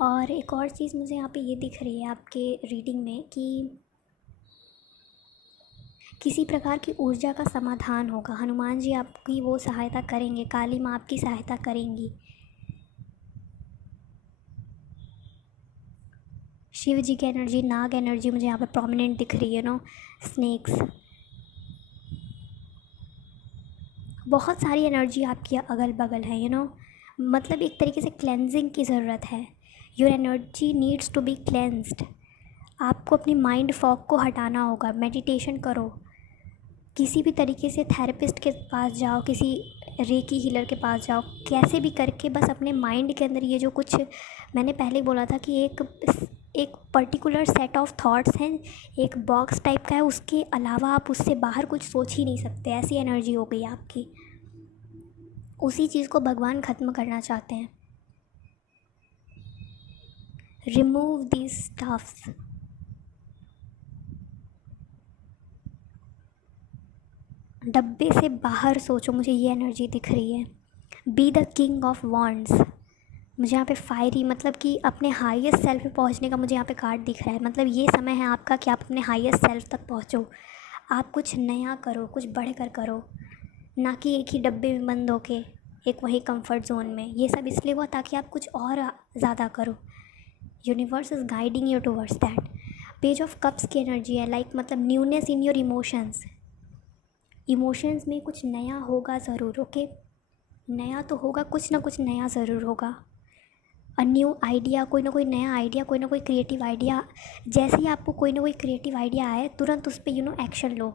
और एक और चीज़ मुझे यहाँ पे ये दिख रही है आपके रीडिंग में कि किसी प्रकार की ऊर्जा का समाधान होगा। हनुमान जी आपकी वो सहायता करेंगे, काली माँ आपकी सहायता करेंगी। शिव जी की एनर्जी, नाग एनर्जी मुझे यहाँ पे प्रोमिनेंट दिख रही है, स्नेक्स। बहुत सारी एनर्जी आपकी अगल बगल है, मतलब एक तरीके से क्लेंजिंग की ज़रूरत है। Your energy needs to be cleansed. आपको अपनी माइंड फॉग को हटाना होगा। मेडिटेशन करो, किसी भी तरीके से थेरेपिस्ट के पास जाओ, किसी रेकी हीलर के पास जाओ, कैसे भी करके बस अपने माइंड के अंदर ये जो कुछ मैंने पहले बोला था कि एक पर्टिकुलर सेट ऑफ थॉट्स हैं, एक बॉक्स टाइप का है, उसके अलावा आप उससे बाहर कुछ सोच ही नहीं सकते। ऐसी एनर्जी हो गई आपकी। उसी चीज़ को भगवान ख़त्म करना चाहते हैं। Remove these stuffs. डब्बे से बाहर सोचो, मुझे ये एनर्जी दिख रही है। Be the king of wands. मुझे यहाँ पे फायरी, मतलब कि अपने हाईएस्ट सेल्फ पे पहुँचने का मुझे यहाँ पे कार्ड दिख रहा है। मतलब ये समय है आपका कि आप अपने हाईएस्ट सेल्फ तक पहुँचो। आप कुछ नया करो, कुछ बढ़ कर करो, ना कि एक ही डब्बे में बंद होके एक वही कंफर्ट जोन में। ये सब इसलिए हुआ ताकि आप कुछ और ज़्यादा करो। Universe is guiding you towards that. Page of cups की एनर्जी है लाइक मतलब newness in your emotions. Emotions में कुछ नया होगा ज़रूर, ओके। नया तो होगा, कुछ ना कुछ नया ज़रूर होगा। अ न्यू आइडिया, कोई ना कोई नया आइडिया, कोई ना कोई क्रिएटिव आइडिया। जैसे ही आपको कोई ना कोई क्रिएटिव आइडिया आए तुरंत उस पर एक्शन लो,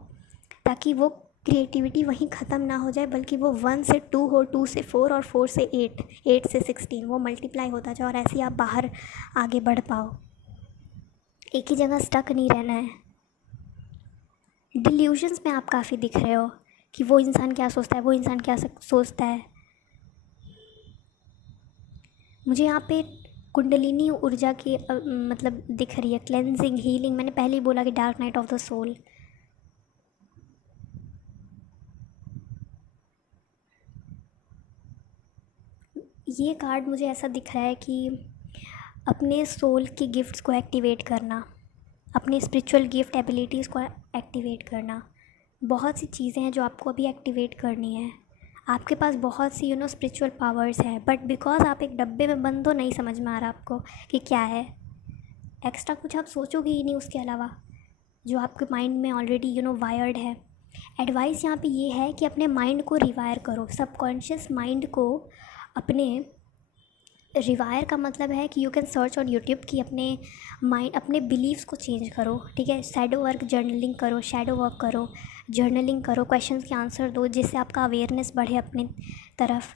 ताकि वो क्रिएटिविटी वहीं ख़त्म ना हो जाए, बल्कि वो 1 से 2 हो, 2 से 4 और 4 से 8, 8 से 16 वो मल्टीप्लाई होता जाए और ऐसे ही आप बाहर आगे बढ़ पाओ। एक ही जगह स्टक नहीं रहना है। डिल्यूजन्स में आप काफ़ी दिख रहे हो कि वो इंसान क्या सोचता है, वो इंसान क्या सोचता है। मुझे यहाँ पे कुंडलिनी ऊर्जा की मतलब दिख रही है, क्लेंजिंग, हीलिंग। मैंने पहले ही बोला कि dark night of the soul. ये कार्ड मुझे ऐसा दिख रहा है कि अपने सोल की गिफ्ट्स को एक्टिवेट करना, अपने स्पिरिचुअल गिफ्ट एबिलिटीज़ को एक्टिवेट करना। बहुत सी चीज़ें हैं जो आपको अभी एक्टिवेट करनी है। आपके पास बहुत सी स्पिरिचुअल पावर्स हैं, बट बिकॉज आप एक डब्बे में बंद हो, नहीं समझ में आ रहा आपको कि क्या है। एक्स्ट्रा कुछ आप सोचोगे ही नहीं उसके अलावा, जो आपके माइंड में ऑलरेडी वायर्ड है। एडवाइस यहाँ पे ये है कि अपने माइंड को रिवायर करो, सबकॉन्शियस माइंड को अपने रिवायर का मतलब है कि you can search on YouTube कि अपने माइंड, अपने बिलीव्स को चेंज करो, ठीक है। शैडो वर्क, जर्नलिंग करो, शैडो वर्क करो, जर्नलिंग करो, क्वेश्चंस के आंसर दो, जिससे आपका अवेयरनेस बढ़े अपनी तरफ।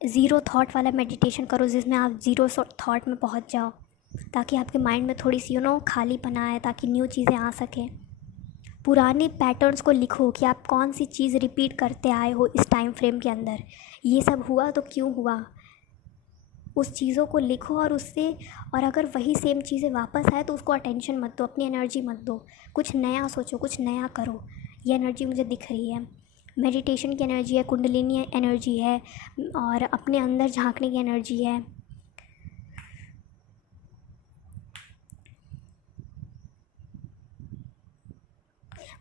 ज़ीरो थॉट वाला मेडिटेशन करो, जिसमें आप ज़ीरो थॉट में पहुंच जाओ, ताकि आपके माइंड में थोड़ी सी खालीपना आए, ताकि न्यू चीज़ें आ सकें। पुराने पैटर्न्स को लिखो कि आप कौन सी चीज़ रिपीट करते आए हो इस टाइम फ्रेम के अंदर। ये सब हुआ तो क्यों हुआ, उस चीज़ों को लिखो और उससे, और अगर वही सेम चीज़ें वापस आए तो उसको अटेंशन मत दो, अपनी एनर्जी मत दो, कुछ नया सोचो, कुछ नया करो। ये एनर्जी मुझे दिख रही है। मेडिटेशन की एनर्जी है, कुंडलिनी एनर्जी है, और अपने अंदर झांकने की एनर्जी है।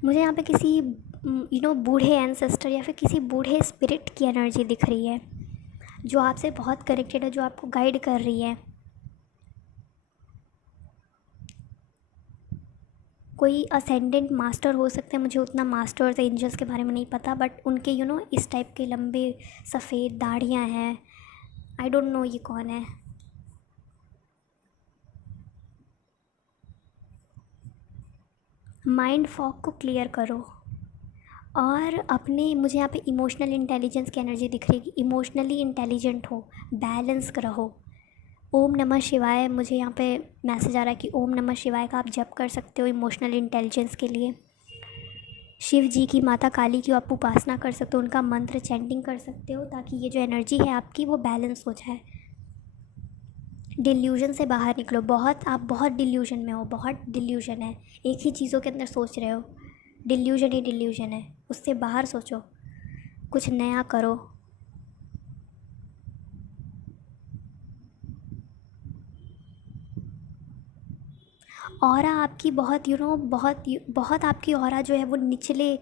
मुझे यहाँ पे किसी बूढ़े एंसेस्टर या फिर किसी बूढ़े स्पिरिट की एनर्जी दिख रही है, जो आपसे बहुत कनेक्टेड है, जो आपको गाइड कर रही है। कोई असेंडेंट मास्टर हो सकते हैं, मुझे उतना मास्टर्स एंजल्स के बारे में नहीं पता, बट उनके इस टाइप के लंबे सफ़ेद दाढ़ियाँ हैं। आई डोंट नो ये कौन है। माइंड फॉग को क्लियर करो, और अपने, मुझे यहाँ पे इमोशनल इंटेलिजेंस की एनर्जी दिख रही है कि इमोशनली इंटेलिजेंट हो, बैलेंस रहो। ओम नमः शिवाय, मुझे यहाँ पे मैसेज आ रहा है कि ओम नमः शिवाय का आप जप कर सकते हो इमोशनल इंटेलिजेंस के लिए। शिव जी की, माता काली की आप उपासना कर सकते हो, उनका मंत्र चैंटिंग कर सकते हो, ताकि ये जो एनर्जी है आपकी वो बैलेंस हो जाए। डिल्यूजन से बाहर निकलो। आप बहुत डिल्यूजन में हो, बहुत डिल्यूजन है, एक ही चीज़ों के अंदर सोच रहे हो, डिल्यूजन ही डिल्यूजन है, उससे बाहर सोचो, कुछ नया करो। ऑरा आपकी बहुत बहुत आपकी ऑरा जो है वो निचले,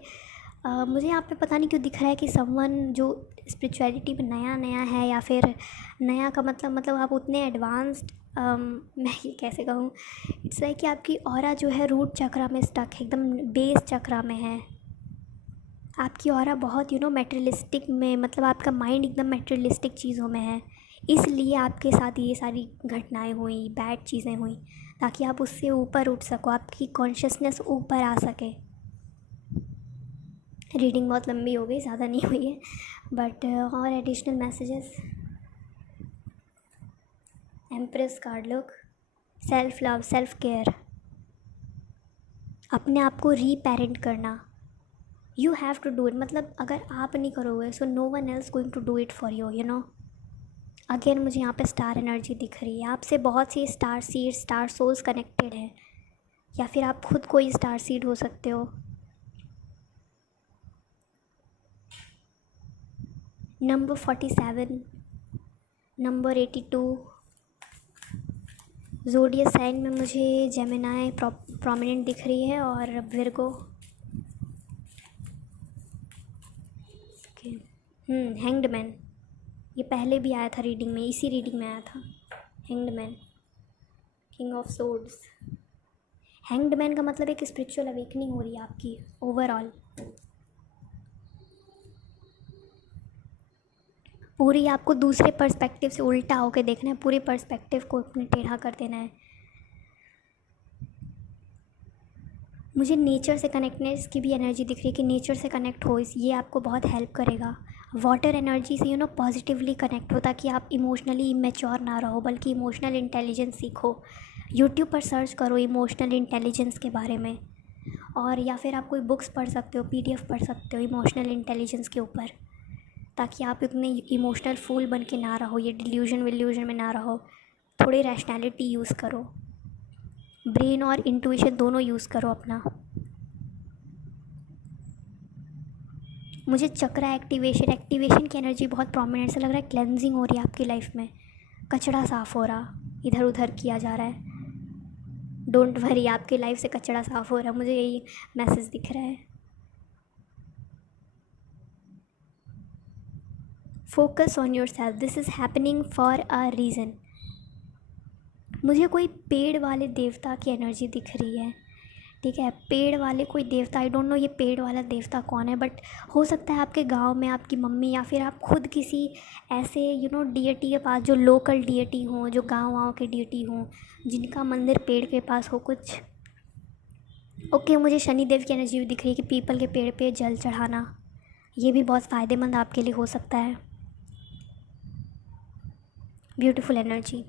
मुझे यहाँ पे पता नहीं क्यों दिख रहा है कि समवन जो स्पिरिचुअलिटी में नया नया है, या फिर नया का मतलब आप उतने एडवांस्ड, मैं ये कैसे कहूँ, इट्स लाइक कि आपकी ऑरा जो है रूट चक्रा में स्टक है, एकदम बेस चक्रा में है। आपकी ऑरा बहुत मेटेरियलिस्टिक में, मतलब आपका माइंड एकदम मेटेरियलिस्टिक चीज़ों में है, इसलिए आपके साथ ये सारी घटनाएं हुई, बैड चीज़ें हुई, ताकि आप उससे ऊपर उठ सको, आपकी कॉन्शियसनेस ऊपर आ सके। रीडिंग बहुत लंबी हो गई, ज़्यादा नहीं हुई है, बट और additional messages. Empress card look, self love, self care, अपने आप को रीपेरेंट करना। You have to do it, मतलब अगर आप नहीं करोगे so no one else going to do it for you. Again मुझे यहाँ पे स्टार एनर्जी दिख रही है, आपसे बहुत सी star seed, star souls connected हैं, या फिर आप खुद कोई स्टार सीड हो सकते हो। नंबर 47, नंबर 82, ज़ोडियक साइन में मुझे जेमिनाई प्रोमिनेंट दिख रही है, और विर्गो। हैंग्ड मैन, ये पहले भी आया था रीडिंग में, इसी रीडिंग में आया था। Hanged man, king of swords. Hanged man का मतलब एक स्पिरिचुअल अवेकनिंग हो रही है आपकी ओवरऑल। पूरी आपको दूसरे पर्सपेक्टिव से उल्टा होकर देखना है, पूरे पर्सपेक्टिव को अपने टेढ़ा कर देना है। मुझे नेचर से कनेक्टनेस की भी एनर्जी दिख रही है कि नेचर से कनेक्ट हो, ये आपको बहुत हेल्प करेगा। वाटर एनर्जी से पॉजिटिवली कनेक्ट हो, ताकि आप इमोशनली इमेच्योर ना रहो, बल्कि इमोशनल इंटेलिजेंस सीखो। यूट्यूब पर सर्च करो इमोशनल इंटेलिजेंस के बारे में, और या फिर आप कोई बुक्स पढ़ सकते हो, PDF पढ़ सकते हो इमोशनल इंटेलिजेंस के ऊपर, ताकि आप इतने इमोशनल फूल बन के ना रहो, ये डिल्यूजन विल्यूजन में ना रहो। थोड़ी रैशनैलिटी यूज़ करो, ब्रेन और इंट्यूशन दोनों यूज़ करो अपना। मुझे चक्रा एक्टिवेशन की एनर्जी बहुत प्रोमिनेंट से लग रहा है। क्लेंजिंग हो रही है आपकी लाइफ में, कचरा साफ़ हो रहा, इधर उधर किया जा रहा है। डोंट वरी, आपकी लाइफ से कचरा साफ़ हो रहा है, मुझे यही मैसेज दिख रहा है। Focus on your self, this is happening for a reason. मुझे कोई पेड़ वाले देवता की एनर्जी दिख रही है, ठीक है। पेड़ वाले कोई देवता, आई डोंट नो ये पेड़ वाला देवता कौन है, बट हो सकता है आपके गांव में आपकी मम्मी, या फिर आप खुद किसी ऐसे डीएटी के पास, जो लोकल डीएटी हों, जो गाँव के डीएटी हों, जिनका मंदिर पेड़ के पास हो कुछ। ओके, मुझे शनिदेव की एनर्जी भी दिख रही है कि पीपल के पेड़ पे जल चढ़ाना, ये भी बहुत फ़ायदेमंद आपके लिए हो सकता है। Beautiful energy.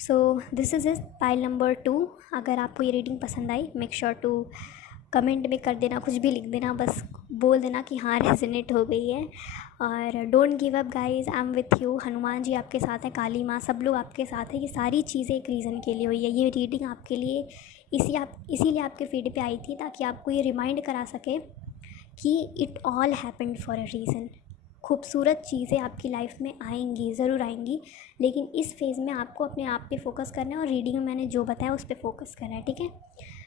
So this is pile number 2। अगर आपको ये रीडिंग पसंद आई, मेक श्योर टू कमेंट में कर देना, कुछ भी लिख देना, बस बोल देना कि हाँ रेजोनेट हो गई है। और don't give up guys, I am with you. Hanuman ji आपके साथ हैं, काली माँ, सब लोग आपके साथ हैं। ये सारी चीज़ें एक रीज़न के लिए हुई है। ये रीडिंग आपके लिए इसीलिए आपके फीड पे आई थी, ताकि आपको ये रिमाइंड करा सके कि it all happened for a reason. खूबसूरत चीज़ें आपकी लाइफ में आएंगी, ज़रूर आएंगी, लेकिन इस फेज़ में आपको अपने आप पे फोकस करना है, और रीडिंग में मैंने जो बताया उस पर फोकस करना है, ठीक है।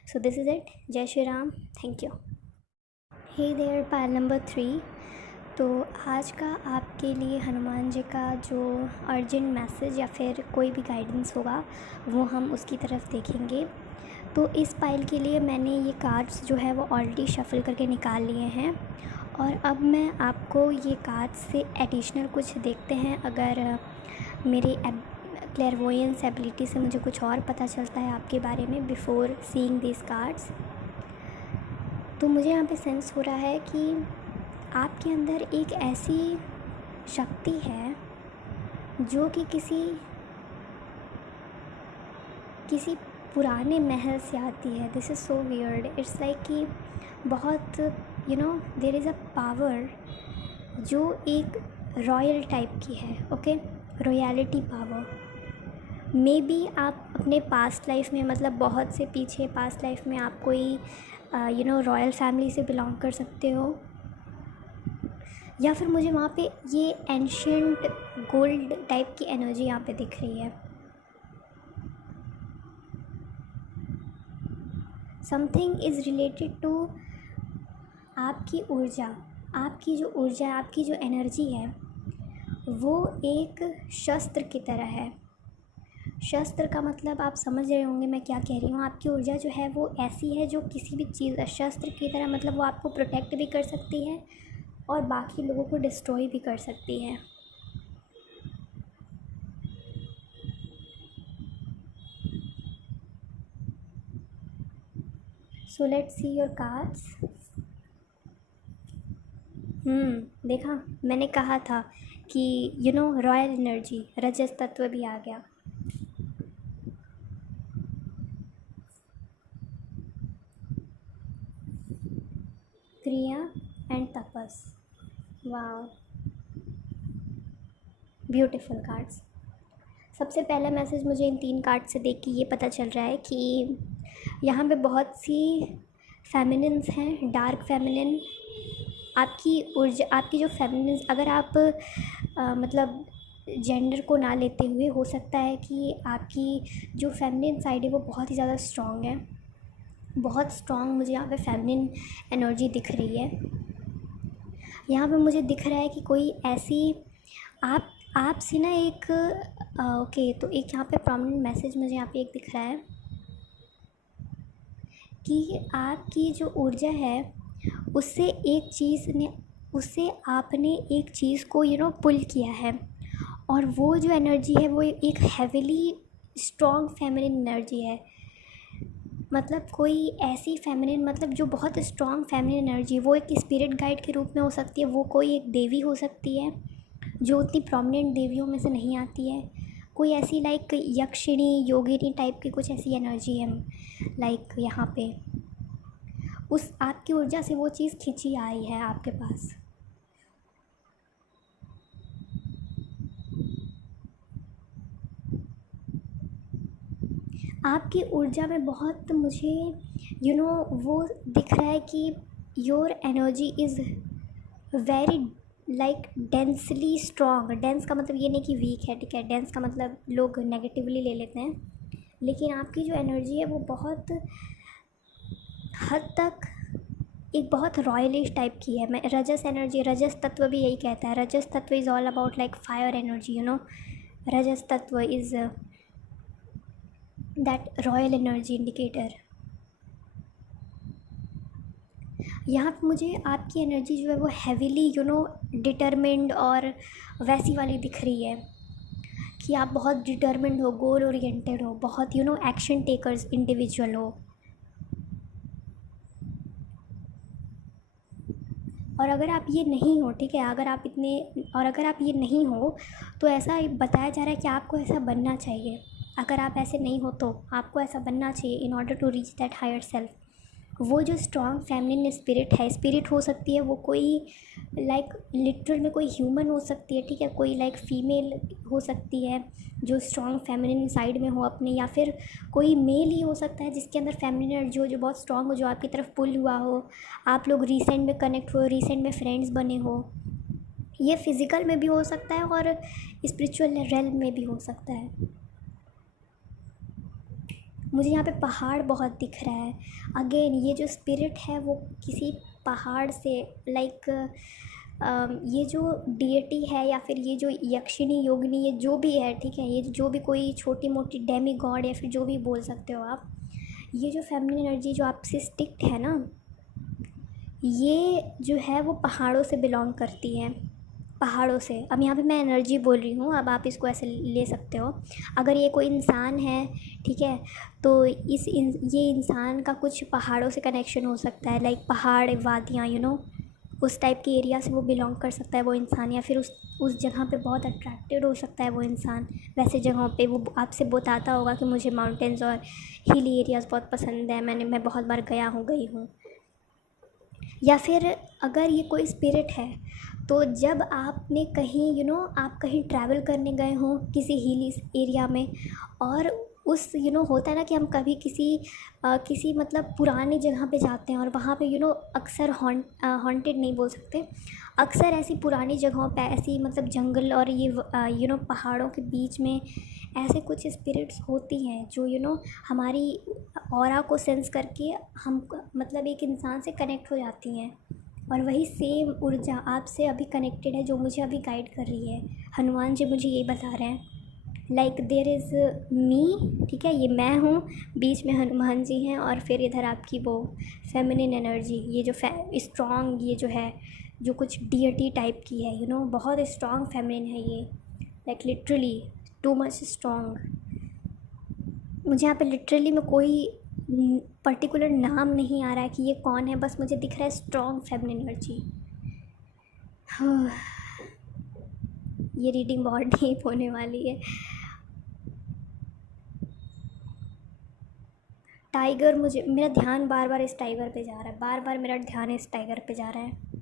So this is it. जय Shri Ram, thank you. Hey there, pile number 3। तो आज का आपके लिए हनुमान जी का जो अर्जेंट मैसेज या फिर कोई भी गाइडेंस होगा, वो हम उसकी तरफ देखेंगे। तो इस पाइल के लिए मैंने ये कार्ड्स जो है वो ऑलरेडी शफ़ल करके निकाल लिए हैं, और अब मैं आपको ये कार्ड्स से एडिशनल कुछ देखते हैं। अगर मेरे क्लेयरवोयंस एबिलिटी से मुझे कुछ और पता चलता है आपके बारे में बिफ़ोर सीइंग दिस कार्ड्स, तो मुझे यहाँ पे सेंस हो रहा है कि आपके अंदर एक ऐसी शक्ति है जो कि किसी पुराने महल से आती है। This is so weird, it's like कि बहुत देयर इज़ अ पावर जो एक रॉयल टाइप की है, okay, royalty power. May be आप अपने पास्ट लाइफ में, मतलब बहुत से पीछे पास्ट लाइफ में, आप कोई रॉयल फैमिली से बिलोंग कर सकते हो, या फिर मुझे वहाँ पे ये एंशियंट गोल्ड टाइप की एनर्जी यहाँ पे दिख रही है। समथिंग इज़ रिलेटेड टू आपकी ऊर्जा, आपकी जो ऊर्जा है, आपकी जो एनर्जी है, वो एक शस्त्र की तरह है। शस्त्र का मतलब आप समझ रहे होंगे मैं क्या कह रही हूँ। आपकी ऊर्जा जो है वो ऐसी है जो किसी भी चीज़, शस्त्र की तरह, मतलब वो आपको प्रोटेक्ट भी कर सकती है और बाकी लोगों को डिस्ट्रॉय भी कर सकती है। So let's see your cards. देखा, मैंने कहा था कि रॉयल एनर्जी, रजस तत्व भी आ गया। क्रिया एंड तपस, वाह, ब्यूटीफुल कार्ड्स। सबसे पहला मैसेज मुझे इन 3 कार्ड से देख के ये पता चल रहा है कि यहाँ पे बहुत सी फेमिनिन्स हैं, डार्क फेमिनिन। आपकी ऊर्जा, आपकी जो फेमिनिन, अगर आप मतलब जेंडर को ना लेते हुए, हो सकता है कि आपकी जो फेमिनिन साइड है वो बहुत ही ज़्यादा स्ट्रॉन्ग है, बहुत स्ट्रॉन्ग। मुझे यहाँ पे फेमिनिन एनर्जी दिख रही है। यहाँ पे मुझे दिख रहा है कि कोई ऐसी, आप आपसे ना एक ओके, तो एक यहाँ पे प्रॉमिनेंट मैसेज मुझे यहाँ पे एक दिख रहा है कि आपकी जो ऊर्जा है उससे एक चीज़ ने उससे आपने एक चीज़ को पुल किया है, और वो जो एनर्जी है वो एक हैविली स्ट्रॉन्ग फेमिनिन एनर्जी है। मतलब कोई ऐसी फेमिनिन, मतलब जो बहुत स्ट्रॉन्ग फेमिनिन एनर्जी, वो एक स्पिरिट गाइड के रूप में हो सकती है, वो कोई एक देवी हो सकती है जो उतनी प्रोमिनेंट देवियों में से नहीं आती है, कोई ऐसी लाइक यक्षिणी योगिनी टाइप की कुछ ऐसी एनर्जी है लाइक यहाँ पे उस आपकी ऊर्जा से वो चीज़ खिंची आई है आपके पास। आपकी ऊर्जा में बहुत मुझे वो दिख रहा है कि your energy is very like densely strong. Dense का मतलब ये नहीं कि वीक है, ठीक है, डेंस का मतलब लोग नेगेटिवली ले लेते हैं, लेकिन आपकी जो एनर्जी है वो बहुत हद तक एक बहुत रॉयलिश टाइप की है। मैं रजस एनर्जी, रजस तत्व भी यही कहता है, रजस तत्व is all about like fire energy, रजस तत्व is that royal energy indicator. यहाँ पे मुझे आपकी एनर्जी जो है वो हैविली डिटरमिन्ड और वैसी वाली दिख रही है कि आप बहुत डिटरमिन्ड हो, गोल ओरिएंटेड हो, बहुत एक्शन टेकर्स इंडिविजुअल हो। और अगर आप ये नहीं हो, ठीक है, अगर आप ये नहीं हो तो ऐसा बताया जा रहा है कि आपको ऐसा बनना चाहिए। अगर आप ऐसे नहीं हो तो आपको ऐसा बनना चाहिए in order to reach that higher self. वो जो स्ट्रॉन्ग फेमिनिन स्पिरिट है, स्पिरिट हो सकती है वो कोई लाइक लिटरल में कोई ह्यूमन हो सकती है, ठीक है, कोई लाइक फीमेल हो सकती है जो स्ट्रॉन्ग फेमिनिन साइड में हो अपने, या फिर कोई मेल ही हो सकता है जिसके अंदर फेमिनिन एनर्जी हो, जो बहुत स्ट्रॉन्ग हो, जो आपकी तरफ पुल हुआ हो, आप लोग रिसेंट में कनेक्ट हो, रिसेंट में फ्रेंड्स बने हो। ये फिज़िकल में भी हो सकता है और स्पिरिचुअल रेल्म में भी हो सकता है। मुझे यहाँ पे पहाड़ बहुत दिख रहा है। अगेन ये जो स्पिरिट है वो किसी पहाड़ से लाइक ये जो डीएटी है या फिर ये जो यक्षिणी योगिनी, ये जो भी है, ठीक है, ये जो भी कोई छोटी मोटी डेमी गॉड या फिर जो भी बोल सकते हो आप, ये जो फेमिनिन एनर्जी जो आपसे स्टिक्ड है ना, ये जो है वो पहाड़ों से बिलोंग करती है, पहाड़ों से। अब यहाँ पे मैं एनर्जी बोल रही हूँ, अब आप इसको ऐसे ले सकते हो। अगर ये कोई इंसान है, ठीक है, तो ये इंसान का कुछ पहाड़ों से कनेक्शन हो सकता है, लाइक पहाड़, वादियाँ, उस टाइप के एरिया से वो बिलोंग कर सकता है वो इंसान, या फिर उस जगह पे बहुत अट्रैक्टेड हो सकता है वो इंसान। वैसे जगहों पे वो आपसे बताता होगा कि मुझे माउंटेन्स और हिली एरियाज़ बहुत पसंद है, मैं बहुत बार गई हूँ। या फिर अगर ये कोई स्पिरिट है तो जब आपने कहीं आप कहीं ट्रैवल करने गए हों किसी हिली एरिया में, और उस होता है ना कि हम कभी किसी मतलब पुरानी जगह पे जाते हैं और वहाँ पे अक्सर हॉन्टेड नहीं बोल सकते, अक्सर ऐसी पुरानी जगहों पे ऐसी मतलब जंगल और ये पहाड़ों के बीच में ऐसे कुछ स्पिरिट्स होती हैं जो हमारी ऑरा को सेंस करके हम मतलब एक इंसान से कनेक्ट हो जाती हैं, और वही सेम ऊर्जा आपसे अभी कनेक्टेड है जो मुझे अभी गाइड कर रही है। हनुमान जी मुझे ये बता रहे हैं लाइक देयर इज़ मी, ठीक है, ये मैं हूँ, बीच में हनुमान जी हैं, और फिर इधर आपकी वो फेमिनिन एनर्जी, ये जो स्ट्रॉन्ग, ये जो है जो कुछ डीएटी टाइप की है, बहुत स्ट्रॉन्ग फेमिनिन है ये, like literally too much strong. मुझे यहाँ पे लिटरली में कोई पर्टिकुलर नाम नहीं आ रहा है कि ये कौन है, बस मुझे दिख रहा है स्ट्रॉन्ग फेमिनिन एनर्जी। ये रीडिंग बहुत डीप होने वाली है। टाइगर, मेरा ध्यान बार बार इस टाइगर पे जा रहा है, बार बार मेरा ध्यान इस टाइगर पे जा रहा है।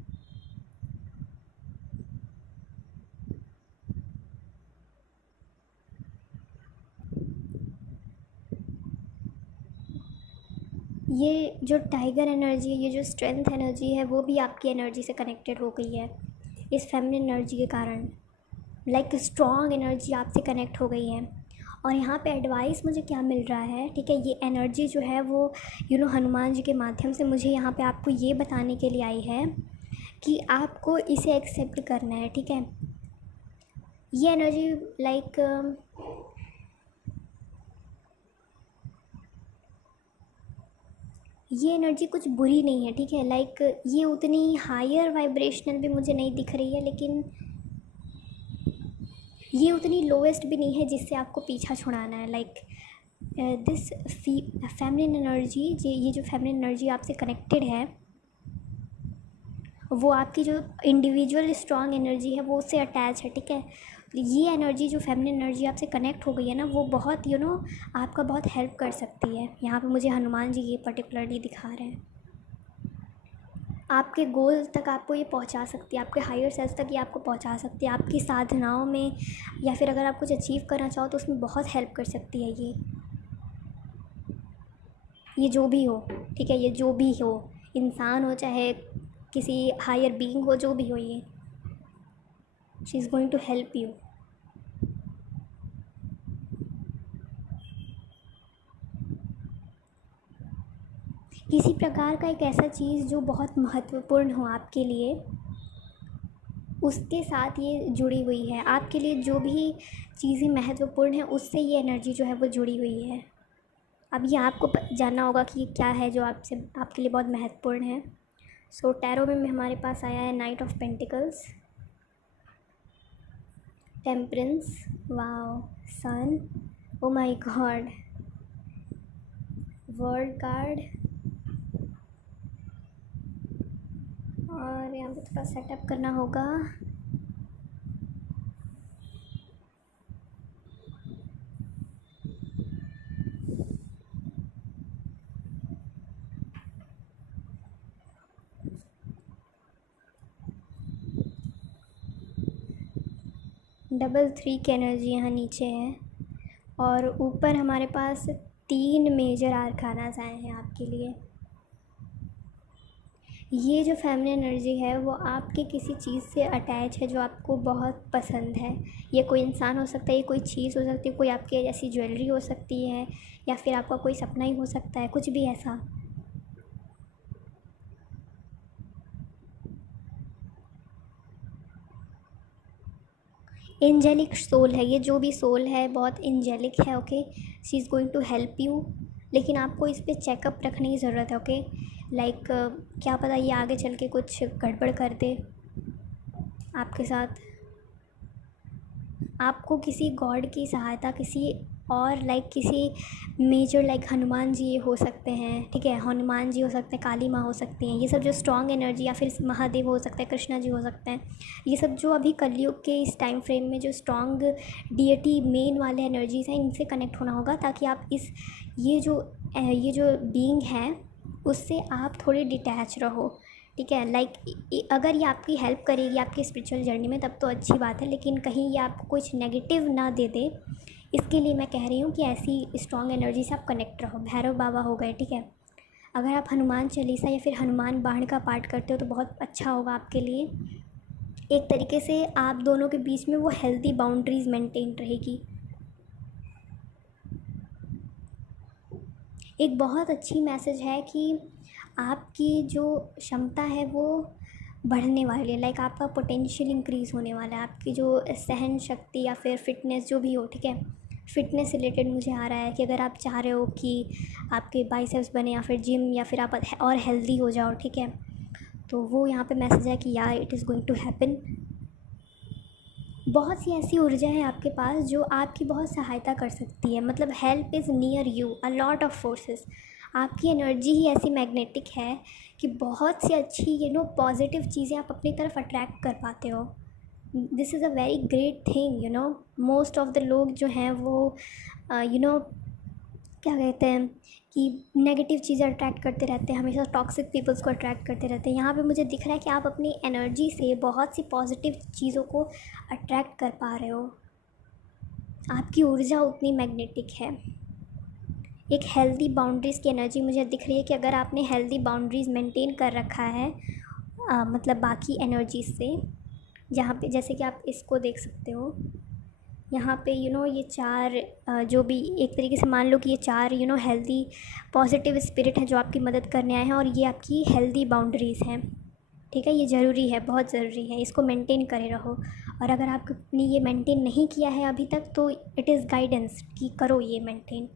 ये जो टाइगर एनर्जी है, ये जो स्ट्रेंथ एनर्जी है, वो भी आपकी एनर्जी से कनेक्टेड हो गई है इस फेमिनिन एनर्जी के कारण, लाइक स्ट्रॉन्ग एनर्जी आपसे कनेक्ट हो गई है। और यहाँ पे एडवाइस मुझे क्या मिल रहा है, ठीक है, ये एनर्जी जो है वो हनुमान जी के माध्यम से मुझे यहाँ पे आपको ये बताने के लिए आई है कि आपको इसे एक्सेप्ट करना है, ठीक है। ये एनर्जी लाइक ये एनर्जी कुछ बुरी नहीं है, ठीक है। लाइक ये उतनी हायर वाइब्रेशनल भी मुझे नहीं दिख रही है, लेकिन ये उतनी लोवेस्ट भी नहीं है जिससे आपको पीछा छुड़ाना है। लाइक दिस फेमिनिन एनर्जी, ये जो फेमिनिन एनर्जी आपसे कनेक्टेड है, वो आपकी जो इंडिविजुअल स्ट्रॉन्ग एनर्जी है वो उससे अटैच है, ठीक है। ये एनर्जी जो फेमिनिन एनर्जी आपसे कनेक्ट हो गई है ना, वो बहुत आपका बहुत हेल्प कर सकती है। यहाँ पे मुझे हनुमान जी ये पर्टिकुलरली दिखा रहे हैं। आपके गोल तक आपको ये पहुंचा सकती है, आपके हायर सेल्स तक ये आपको पहुंचा सकती है, आपकी साधनाओं में, या फिर अगर आप कुछ अचीव करना चाहो तो उसमें बहुत हेल्प कर सकती है ये जो भी हो, ठीक है। ये जो भी हो, इंसान हो चाहे किसी हायर बीइंग हो, जो भी हो, ये she is going to help you. किसी प्रकार का एक ऐसा चीज़ जो बहुत महत्वपूर्ण हो आपके लिए, उसके साथ ये जुड़ी हुई है। आपके लिए जो भी चीज़ें महत्वपूर्ण हैं उससे ये एनर्जी जो है वो जुड़ी हुई है। अब ये आपको जानना होगा कि ये क्या है जो आपके लिए बहुत महत्वपूर्ण है। सो टैरो में हमारे पास आया है knight of pentacles, temperance, wow, sun, oh my god, world card, और यहाँ पे थोड़ा सेटअप करना होगा। डबल 3 की एनर्जी यहाँ नीचे है, और ऊपर हमारे पास 3 मेजर आर्कानास आए हैं आपके लिए। ये जो फेमिनिन एनर्जी है वो आपके किसी चीज़ से अटैच है जो आपको बहुत पसंद है। ये कोई इंसान हो सकता है, ये कोई चीज़ हो सकती है, कोई आपके ऐसी ज्वेलरी हो सकती है, या फिर आपका कोई सपना ही हो सकता है, कुछ भी ऐसा। एंजेलिक सोल है ये, जो भी सोल है बहुत एंजेलिक है, ओके। She is going to help you, लेकिन आपको इस पर चेकअप रखने की ज़रूरत है, ओके। लाइक क्या पता ये आगे चल के कुछ गड़बड़ कर दे आपके साथ। आपको किसी गॉड की सहायता, किसी और लाइक किसी मेजर लाइक हनुमान जी हो सकते हैं, ठीक है। हनुमान जी हो सकते हैं, काली माँ हो सकती हैं, ये सब जो स्ट्रॉन्ग एनर्जी, या फिर महादेव हो सकता है, कृष्णा जी हो सकते हैं। ये सब जो अभी कलयुग के इस टाइम फ्रेम में जो स्ट्रॉन्ग डीएटी मेन वाले एनर्जीज़ हैं, इनसे कनेक्ट होना होगा, ताकि आप ये जो बीइंग है उससे आप थोड़े डिटैच रहो, ठीक है। लाइक अगर ये आपकी हेल्प करेगी आपकी स्पिरिचुअल जर्नी में तब तो अच्छी बात है, लेकिन कहीं ये आपको कुछ नेगेटिव ना दे दे, इसके लिए मैं कह रही हूँ कि ऐसी स्ट्रॉन्ग एनर्जी से आप कनेक्ट रहो। भैरव बाबा हो गए, ठीक है। अगर आप हनुमान चालीसा या फिर हनुमान बाण का पाठ करते हो तो बहुत अच्छा होगा आपके लिए। एक तरीके से आप दोनों के बीच में वो हेल्दी बाउंड्रीज मेंटेन रहेगी। एक बहुत अच्छी मैसेज है कि आपकी जो क्षमता है वो बढ़ने वाली है, लाइक आपका पोटेंशियल इंक्रीज़ होने वाला है, आपकी जो सहन शक्ति या फिर फिटनेस जो भी हो, ठीक है। फिटनेस रिलेटेड मुझे आ रहा है कि अगर आप चाह रहे हो कि आपके बाइसेप्स बने, या फिर जिम, या फिर आप और हेल्दी हो जाओ, ठीक है, तो वो यहाँ पे मैसेज है कि यार it is going to happen. बहुत सी ऐसी ऊर्जा है आपके पास जो आपकी बहुत सहायता कर सकती है, मतलब help is near you, a lot of forces. आपकी एनर्जी ही ऐसी मैग्नेटिक है कि बहुत सी अच्छी पॉजिटिव चीज़ें आप अपनी तरफ अट्रैक्ट कर पाते हो। This is a very great thing. Most of the लोग जो हैं वो क्या कहते हैं कि नेगेटिव चीज़ें अट्रैक्ट करते रहते हैं, हमेशा टॉक्सिक पीपल्स को अट्रैक्ट करते रहते हैं। यहाँ पे मुझे दिख रहा है कि आप अपनी एनर्जी से बहुत सी पॉजिटिव चीज़ों को अट्रैक्ट कर पा रहे हो, आपकी ऊर्जा उतनी मैग्नेटिक है। एक हेल्दी बाउंड्रीज़ की एनर्जी मुझे दिख रही है कि अगर आपने हेल्दी बाउंड्रीज़ मेंटेन कर रखा है मतलब बाकी एनर्जीज से, जहाँ पे जैसे कि आप इसको देख सकते हो यहाँ पे ये 4 जो भी एक तरीके से मान लो कि ये 4 हेल्दी पॉजिटिव स्पिरिट हैं जो आपकी मदद करने आए हैं, और ये आपकी हेल्दी बाउंड्रीज़ हैं, ठीक है। ये ज़रूरी है, बहुत ज़रूरी है, इसको मेंटेन करे रहो। और अगर आपने ये मेंटेन नहीं किया है अभी तक तो इट इज़ गाइडेंस कि करो ये मेंटेन।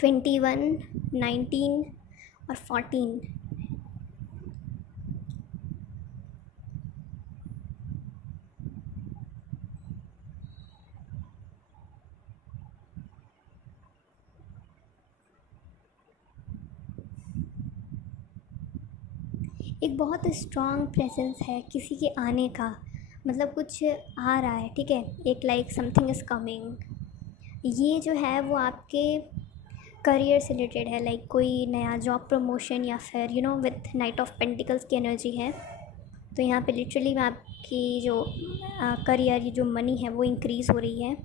21, 19 और 14। एक बहुत स्ट्रॉन्ग प्रेजेंस है किसी के आने का, मतलब कुछ आ रहा है, ठीक है, एक लाइक समथिंग इज़ कमिंग। ये जो है वो आपके करियर से रिलेटेड है, लाइक कोई नया जॉब प्रमोशन या फिर विथ नाइट ऑफ पेंटिकल्स की एनर्जी है। तो यहाँ पे लिटरली में आपकी जो करियर, जो मनी है वो इंक्रीज़ हो रही है।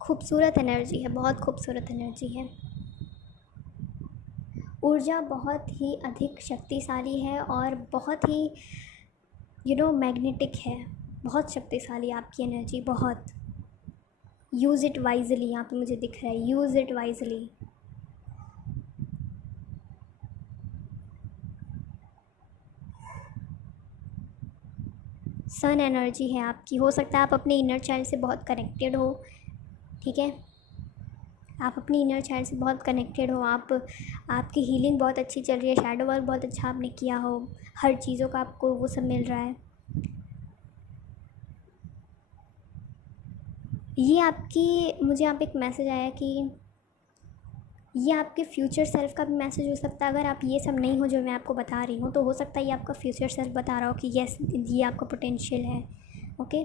खूबसूरत एनर्जी है, बहुत खूबसूरत एनर्जी है। ऊर्जा बहुत ही अधिक शक्तिशाली है और बहुत ही मैग्नेटिक है, बहुत शक्तिशाली आपकी एनर्जी, बहुत। यूज़ इट वाइजली, यहाँ पे मुझे दिख रहा है, use it wisely. Sun energy है आपकी, हो सकता है आप अपने इनर चाइल्ड से बहुत कनेक्टेड हो, ठीक है, आप अपनी इनर चाइल्ड से बहुत कनेक्टेड हो, आपकी हीलिंग बहुत अच्छी चल रही है, शैडो वर्क बहुत अच्छा आपने किया हो, हर चीज़ों का आपको वो सब मिल रहा है। ये आपकी, मुझे यहाँ पे एक मैसेज आया कि ये आपके फ्यूचर सेल्फ का भी मैसेज हो सकता है। अगर आप ये सब नहीं हो जो मैं आपको बता रही हूँ तो हो सकता है ये आपका फ्यूचर सेल्फ बता रहा हो कि यस ये आपका पोटेंशियल है। Okay,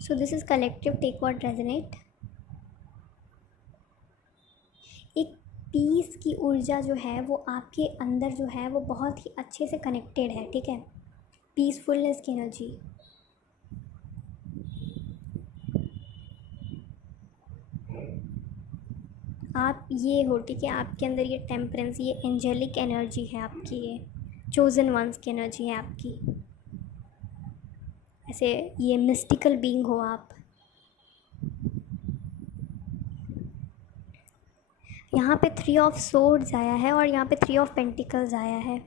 so this is collective, take what resonate. एक पीस की ऊर्जा जो है वो आपके अंदर जो है वो बहुत ही अच्छे से कनेक्टेड है, ठीक है, पीसफुलनेस की एनर्जी। आप ये हो, ठीक है, आपके अंदर ये टेम्परेंस, ये एंजेलिक एनर्जी है आपकी, ये चोजन वंस की एनर्जी है आपकी, ऐसे ये मिस्टिकल बीइंग हो आप। यहाँ पे 3 ऑफ सोर्ड्स आया है और यहाँ पे 3 ऑफ पेंटिकल्स आया है।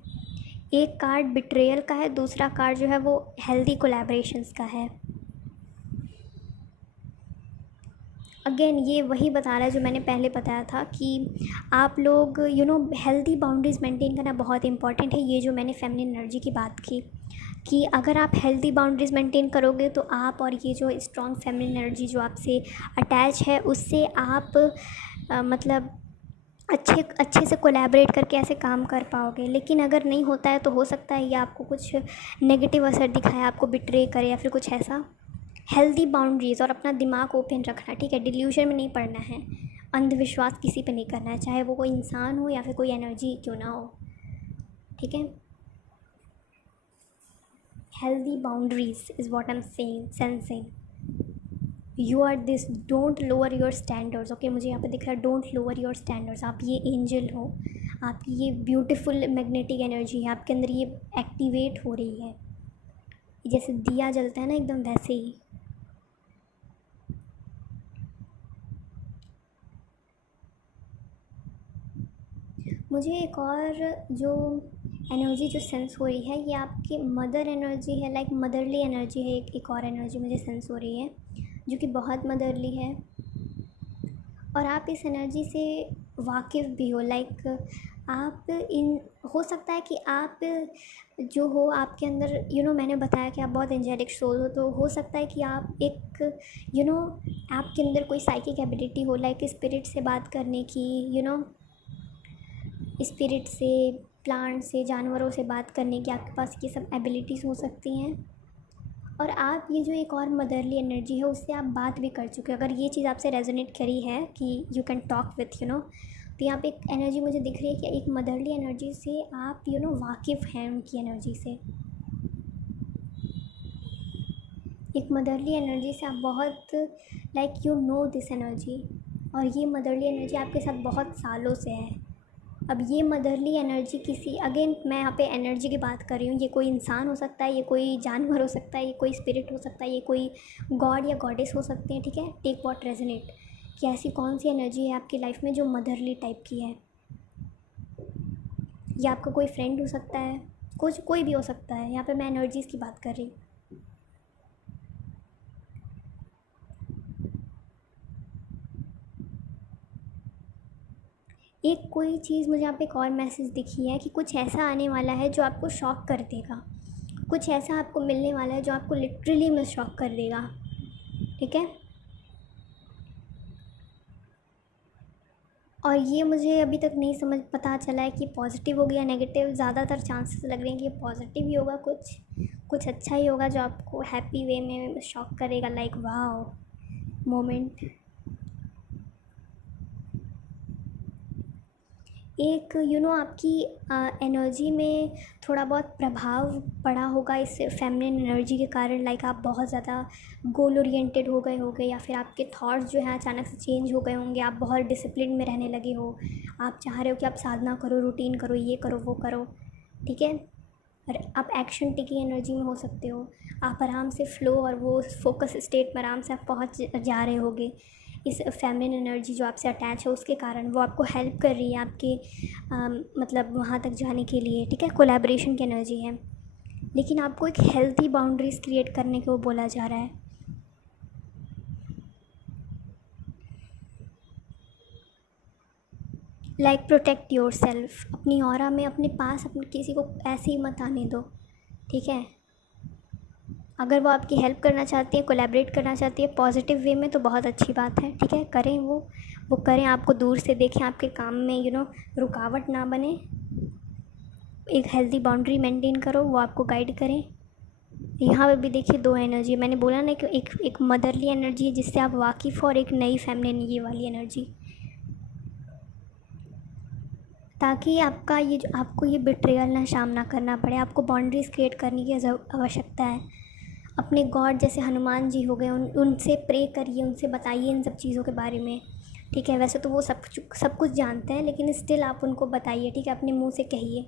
एक कार्ड बिट्रेयल का है, दूसरा कार्ड जो है वो हेल्दी कोलैबोरेशंस का है। अगेन ये वही बता रहा है जो मैंने पहले बताया था कि आप लोग हेल्दी बाउंड्रीज़ मेंटेन करना बहुत इंपॉर्टेंट है। ये जो मैंने फेमिनिन एनर्जी की बात की कि अगर आप हेल्दी बाउंड्रीज़ मेंटेन करोगे तो आप और ये जो स्ट्रॉन्ग फेमिनिन एनर्जी जो आपसे अटैच है उससे आप मतलब अच्छे से कोलैबोरेट करके ऐसे काम कर पाओगे। लेकिन अगर नहीं होता है तो हो सकता है ये आपको कुछ नेगेटिव असर दिखाए, आपको बिट्रे करे या फिर कुछ ऐसा। हेल्दी बाउंड्रीज़ और अपना दिमाग ओपन रखना, ठीक है, डिल्यूशन में नहीं पड़ना है, अंधविश्वास किसी पे नहीं करना है, चाहे वो कोई इंसान हो या फिर कोई एनर्जी क्यों ना हो, ठीक है। Healthy boundaries is what I am saying, sensing you are this, don't lower your standards. Okay, मुझे यहाँ पे दिख रहा है डोंट लोअर योर स्टैंडर्ड्स। आप ये एंजल हो, आपकी ये ब्यूटीफुल मैग्नेटिक एनर्जी है आपके अंदर, ये एक्टिवेट हो रही है, जैसे दिया जलता है ना एकदम वैसे ही। मुझे एक और जो एनर्जी जो सेंस हो रही है ये आपकी मदर एनर्जी है, लाइक मदरली एनर्जी है। एक और एनर्जी मुझे सेंस हो रही है जो कि बहुत मदरली है और आप इस एनर्जी से वाकिफ़ भी हो, लाइक आप इन, हो सकता है कि आप जो हो आपके अंदर मैंने बताया कि आप बहुत एंजेलिक सोल हो, तो हो सकता है कि आप एक आपके अंदर कोई साइकिक एबिलिटी हो, लाइक स्पिरिट से बात करने की, स्पिरिट से, प्लांट से, जानवरों से बात करने की आपके पास ये सब एबिलिटीज़ हो सकती हैं। और आप ये जो एक और मदरली एनर्जी है उससे आप बात भी कर चुके हो। अगर ये चीज़ आपसे रेजोनेट करी है कि यू कैन टॉक विथ तो यहाँ पे एक एनर्जी मुझे दिख रही है कि एक मदरली एनर्जी से आप वाकिफ़ हैं उनकी एनर्जी से। एक मदरली एनर्जी से आप बहुत लाइक दिस एनर्जी, और ये मदरली एनर्जी आपके साथ बहुत सालों से है। अब ये मदरली एनर्जी किसी, अगेन मैं यहाँ पे एनर्जी की बात कर रही हूँ, ये कोई इंसान हो सकता है, ये कोई जानवर हो सकता है, ये कोई स्पिरिट हो सकता है, ये कोई गॉड या गॉडेस हो सकते हैं, ठीक है, टेक व्हाट रेजोनेट। कि ऐसी कौन सी एनर्जी है आपकी लाइफ में जो मदरली टाइप की है। या आपका कोई फ्रेंड हो सकता है, कुछ कोई भी हो सकता है। यहाँ पे मैं एनर्जीज़ की बात कर रही। एक कोई चीज़ मुझे यहाँ पे एक और मैसेज दिखी है कि कुछ ऐसा आने वाला है जो आपको शॉक कर देगा। कुछ ऐसा आपको मिलने वाला है जो आपको लिटरली में शॉक कर देगा। ठीक है, और ये मुझे अभी तक नहीं समझ पता चला है कि पॉजिटिव होगा या नेगेटिव। ज़्यादातर चांसेस लग रहे हैं कि पॉजिटिव ही होगा, कुछ अच्छा ही होगा जो आपको हैप्पी वे में शॉक करेगा, लाइक वाओ मोमेंट। एक आपकी एनर्जी में थोड़ा बहुत प्रभाव पड़ा होगा इस फेमिनिन एनर्जी के कारण। लाइक आप बहुत ज़्यादा गोल ओरिएंटेड हो गए होंगे, या फिर आपके थॉट्स जो हैं अचानक से चेंज हो गए होंगे। आप बहुत डिसिप्लिन में रहने लगे हो, आप चाह रहे हो कि आप साधना करो, रूटीन करो, ये करो वो करो। ठीक है, और आप एक्शन टेकिंग एनर्जी में हो सकते हो। आप आराम से फ्लो और वो फोकस स्टेट में आराम से आप पहुँच जा रहे होगे। इस फेमिनिन एनर्जी जो आपसे अटैच है उसके कारण वो आपको हेल्प कर रही है आपके मतलब वहाँ तक जाने के लिए। ठीक है, कोलैबोरेशन की एनर्जी है, लेकिन आपको एक हेल्थी बाउंड्रीज़ क्रिएट करने को बोला जा रहा है। लाइक प्रोटेक्ट योर सेल्फ, अपनी ऑरा में अपने पास अपने किसी को ऐसे ही मत आने दो। ठीक है, अगर वो आपकी हेल्प करना चाहती है, कोलैबोरेट करना चाहती है पॉजिटिव वे में, तो बहुत अच्छी बात है। ठीक है, करें वो करें, आपको दूर से देखें, आपके काम में रुकावट ना बने। एक हेल्दी बाउंड्री मेंटेन करो, वो आपको गाइड करें। यहाँ पे भी देखिए दो एनर्जी, मैंने बोला ना कि एक मदरली एनर्जी है जिससे आप वाकिफ़ हो, और एक नई फेमिनिन ये वाली एनर्जी, ताकि आपको ये बिट्रेयल ना सामना करना पड़े। आपको बाउंड्रीज़ क्रिएट करने की आवश्यकता है। अपने गॉड जैसे हनुमान जी हो गए, उनसे प्रे करिए, उनसे बताइए इन सब चीज़ों के बारे में। ठीक है, वैसे तो वो सब कुछ जानते हैं, लेकिन स्टिल आप उनको बताइए। ठीक है, अपने मुंह से कहिए,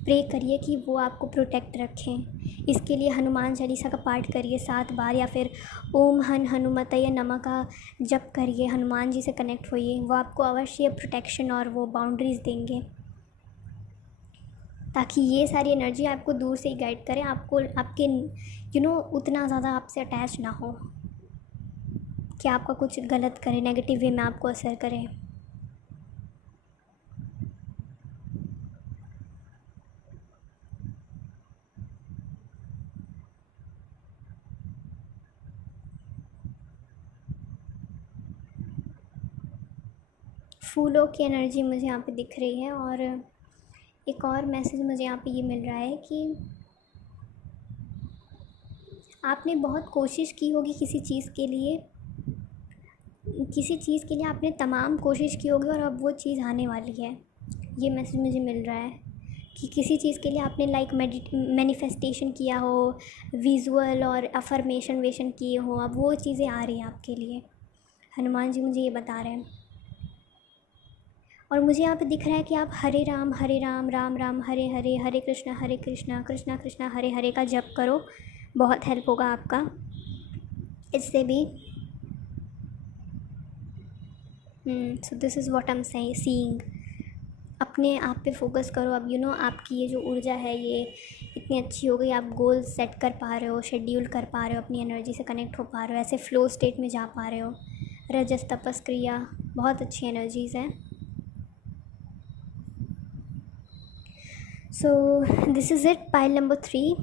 प्रे करिए कि वो आपको प्रोटेक्ट रखें। इसके लिए हनुमान चालीसा का पाठ करिए 7 बार, या फिर ओम हनुमतये नमः का जप करिए, हनुमान जी से कनेक्ट होइए। वो आपको अवश्य प्रोटेक्शन और वो बाउंड्रीज़ देंगे, ताकि ये सारी एनर्जी आपको दूर से ही गाइड करें, आपको आपके उतना ज़्यादा आपसे अटैच ना हो कि आपका कुछ गलत करे, नेगेटिव वे में आपको असर करे। फूलों की एनर्जी मुझे यहाँ पे दिख रही है, और एक और मैसेज मुझे यहाँ पे ये मिल रहा है कि आपने बहुत कोशिश की होगी किसी चीज़ के लिए आपने तमाम कोशिश की होगी, और अब वो चीज़ आने वाली है। ये मैसेज मुझे मिल रहा है कि किसी चीज़ के लिए आपने लाइक मैनिफेस्टेशन किया हो, विजुअल और अफर्मेशन किए हो, अब वो चीज़ें आ रही हैं आपके लिए। हनुमान जी मुझे ये बता रहे हैं। और मुझे यहाँ पे दिख रहा है कि आप हरे राम राम राम हरे हरे, हरे कृष्णा कृष्णा कृष्णा हरे हरे का जप करो, बहुत हेल्प होगा आपका इससे भी। सो this is what I am seeing. अपने आप पे फोकस करो। अब आपकी ये जो ऊर्जा है ये इतनी अच्छी हो गई, आप गोल सेट कर पा रहे हो, शेड्यूल कर पा रहे हो, अपनी एनर्जी से कनेक्ट हो पा रहे हो, ऐसे फ्लो स्टेट में जा पा रहे हो। रजस तपस क्रिया बहुत अच्छी एनर्जीज़ हैं। सो this is it, pile number 3।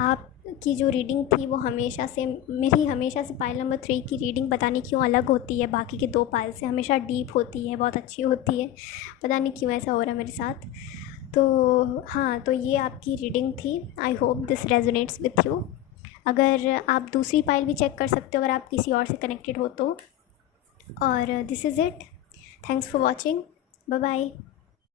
आपकी जो रीडिंग थी वो हमेशा से पाइल नंबर 3 की रीडिंग पता नहीं क्यों अलग होती है बाकी के 2 पाइल से, हमेशा डीप होती है, बहुत अच्छी होती है। पता नहीं क्यों ऐसा हो रहा है मेरे साथ। तो हाँ, तो ये आपकी रीडिंग थी। I hope this resonates with you. अगर आप दूसरी पाइल भी चेक कर सकते हो अगर आप किसी और से कनेक्टेड हो तो। और this is it, thanks for watching, bye bye.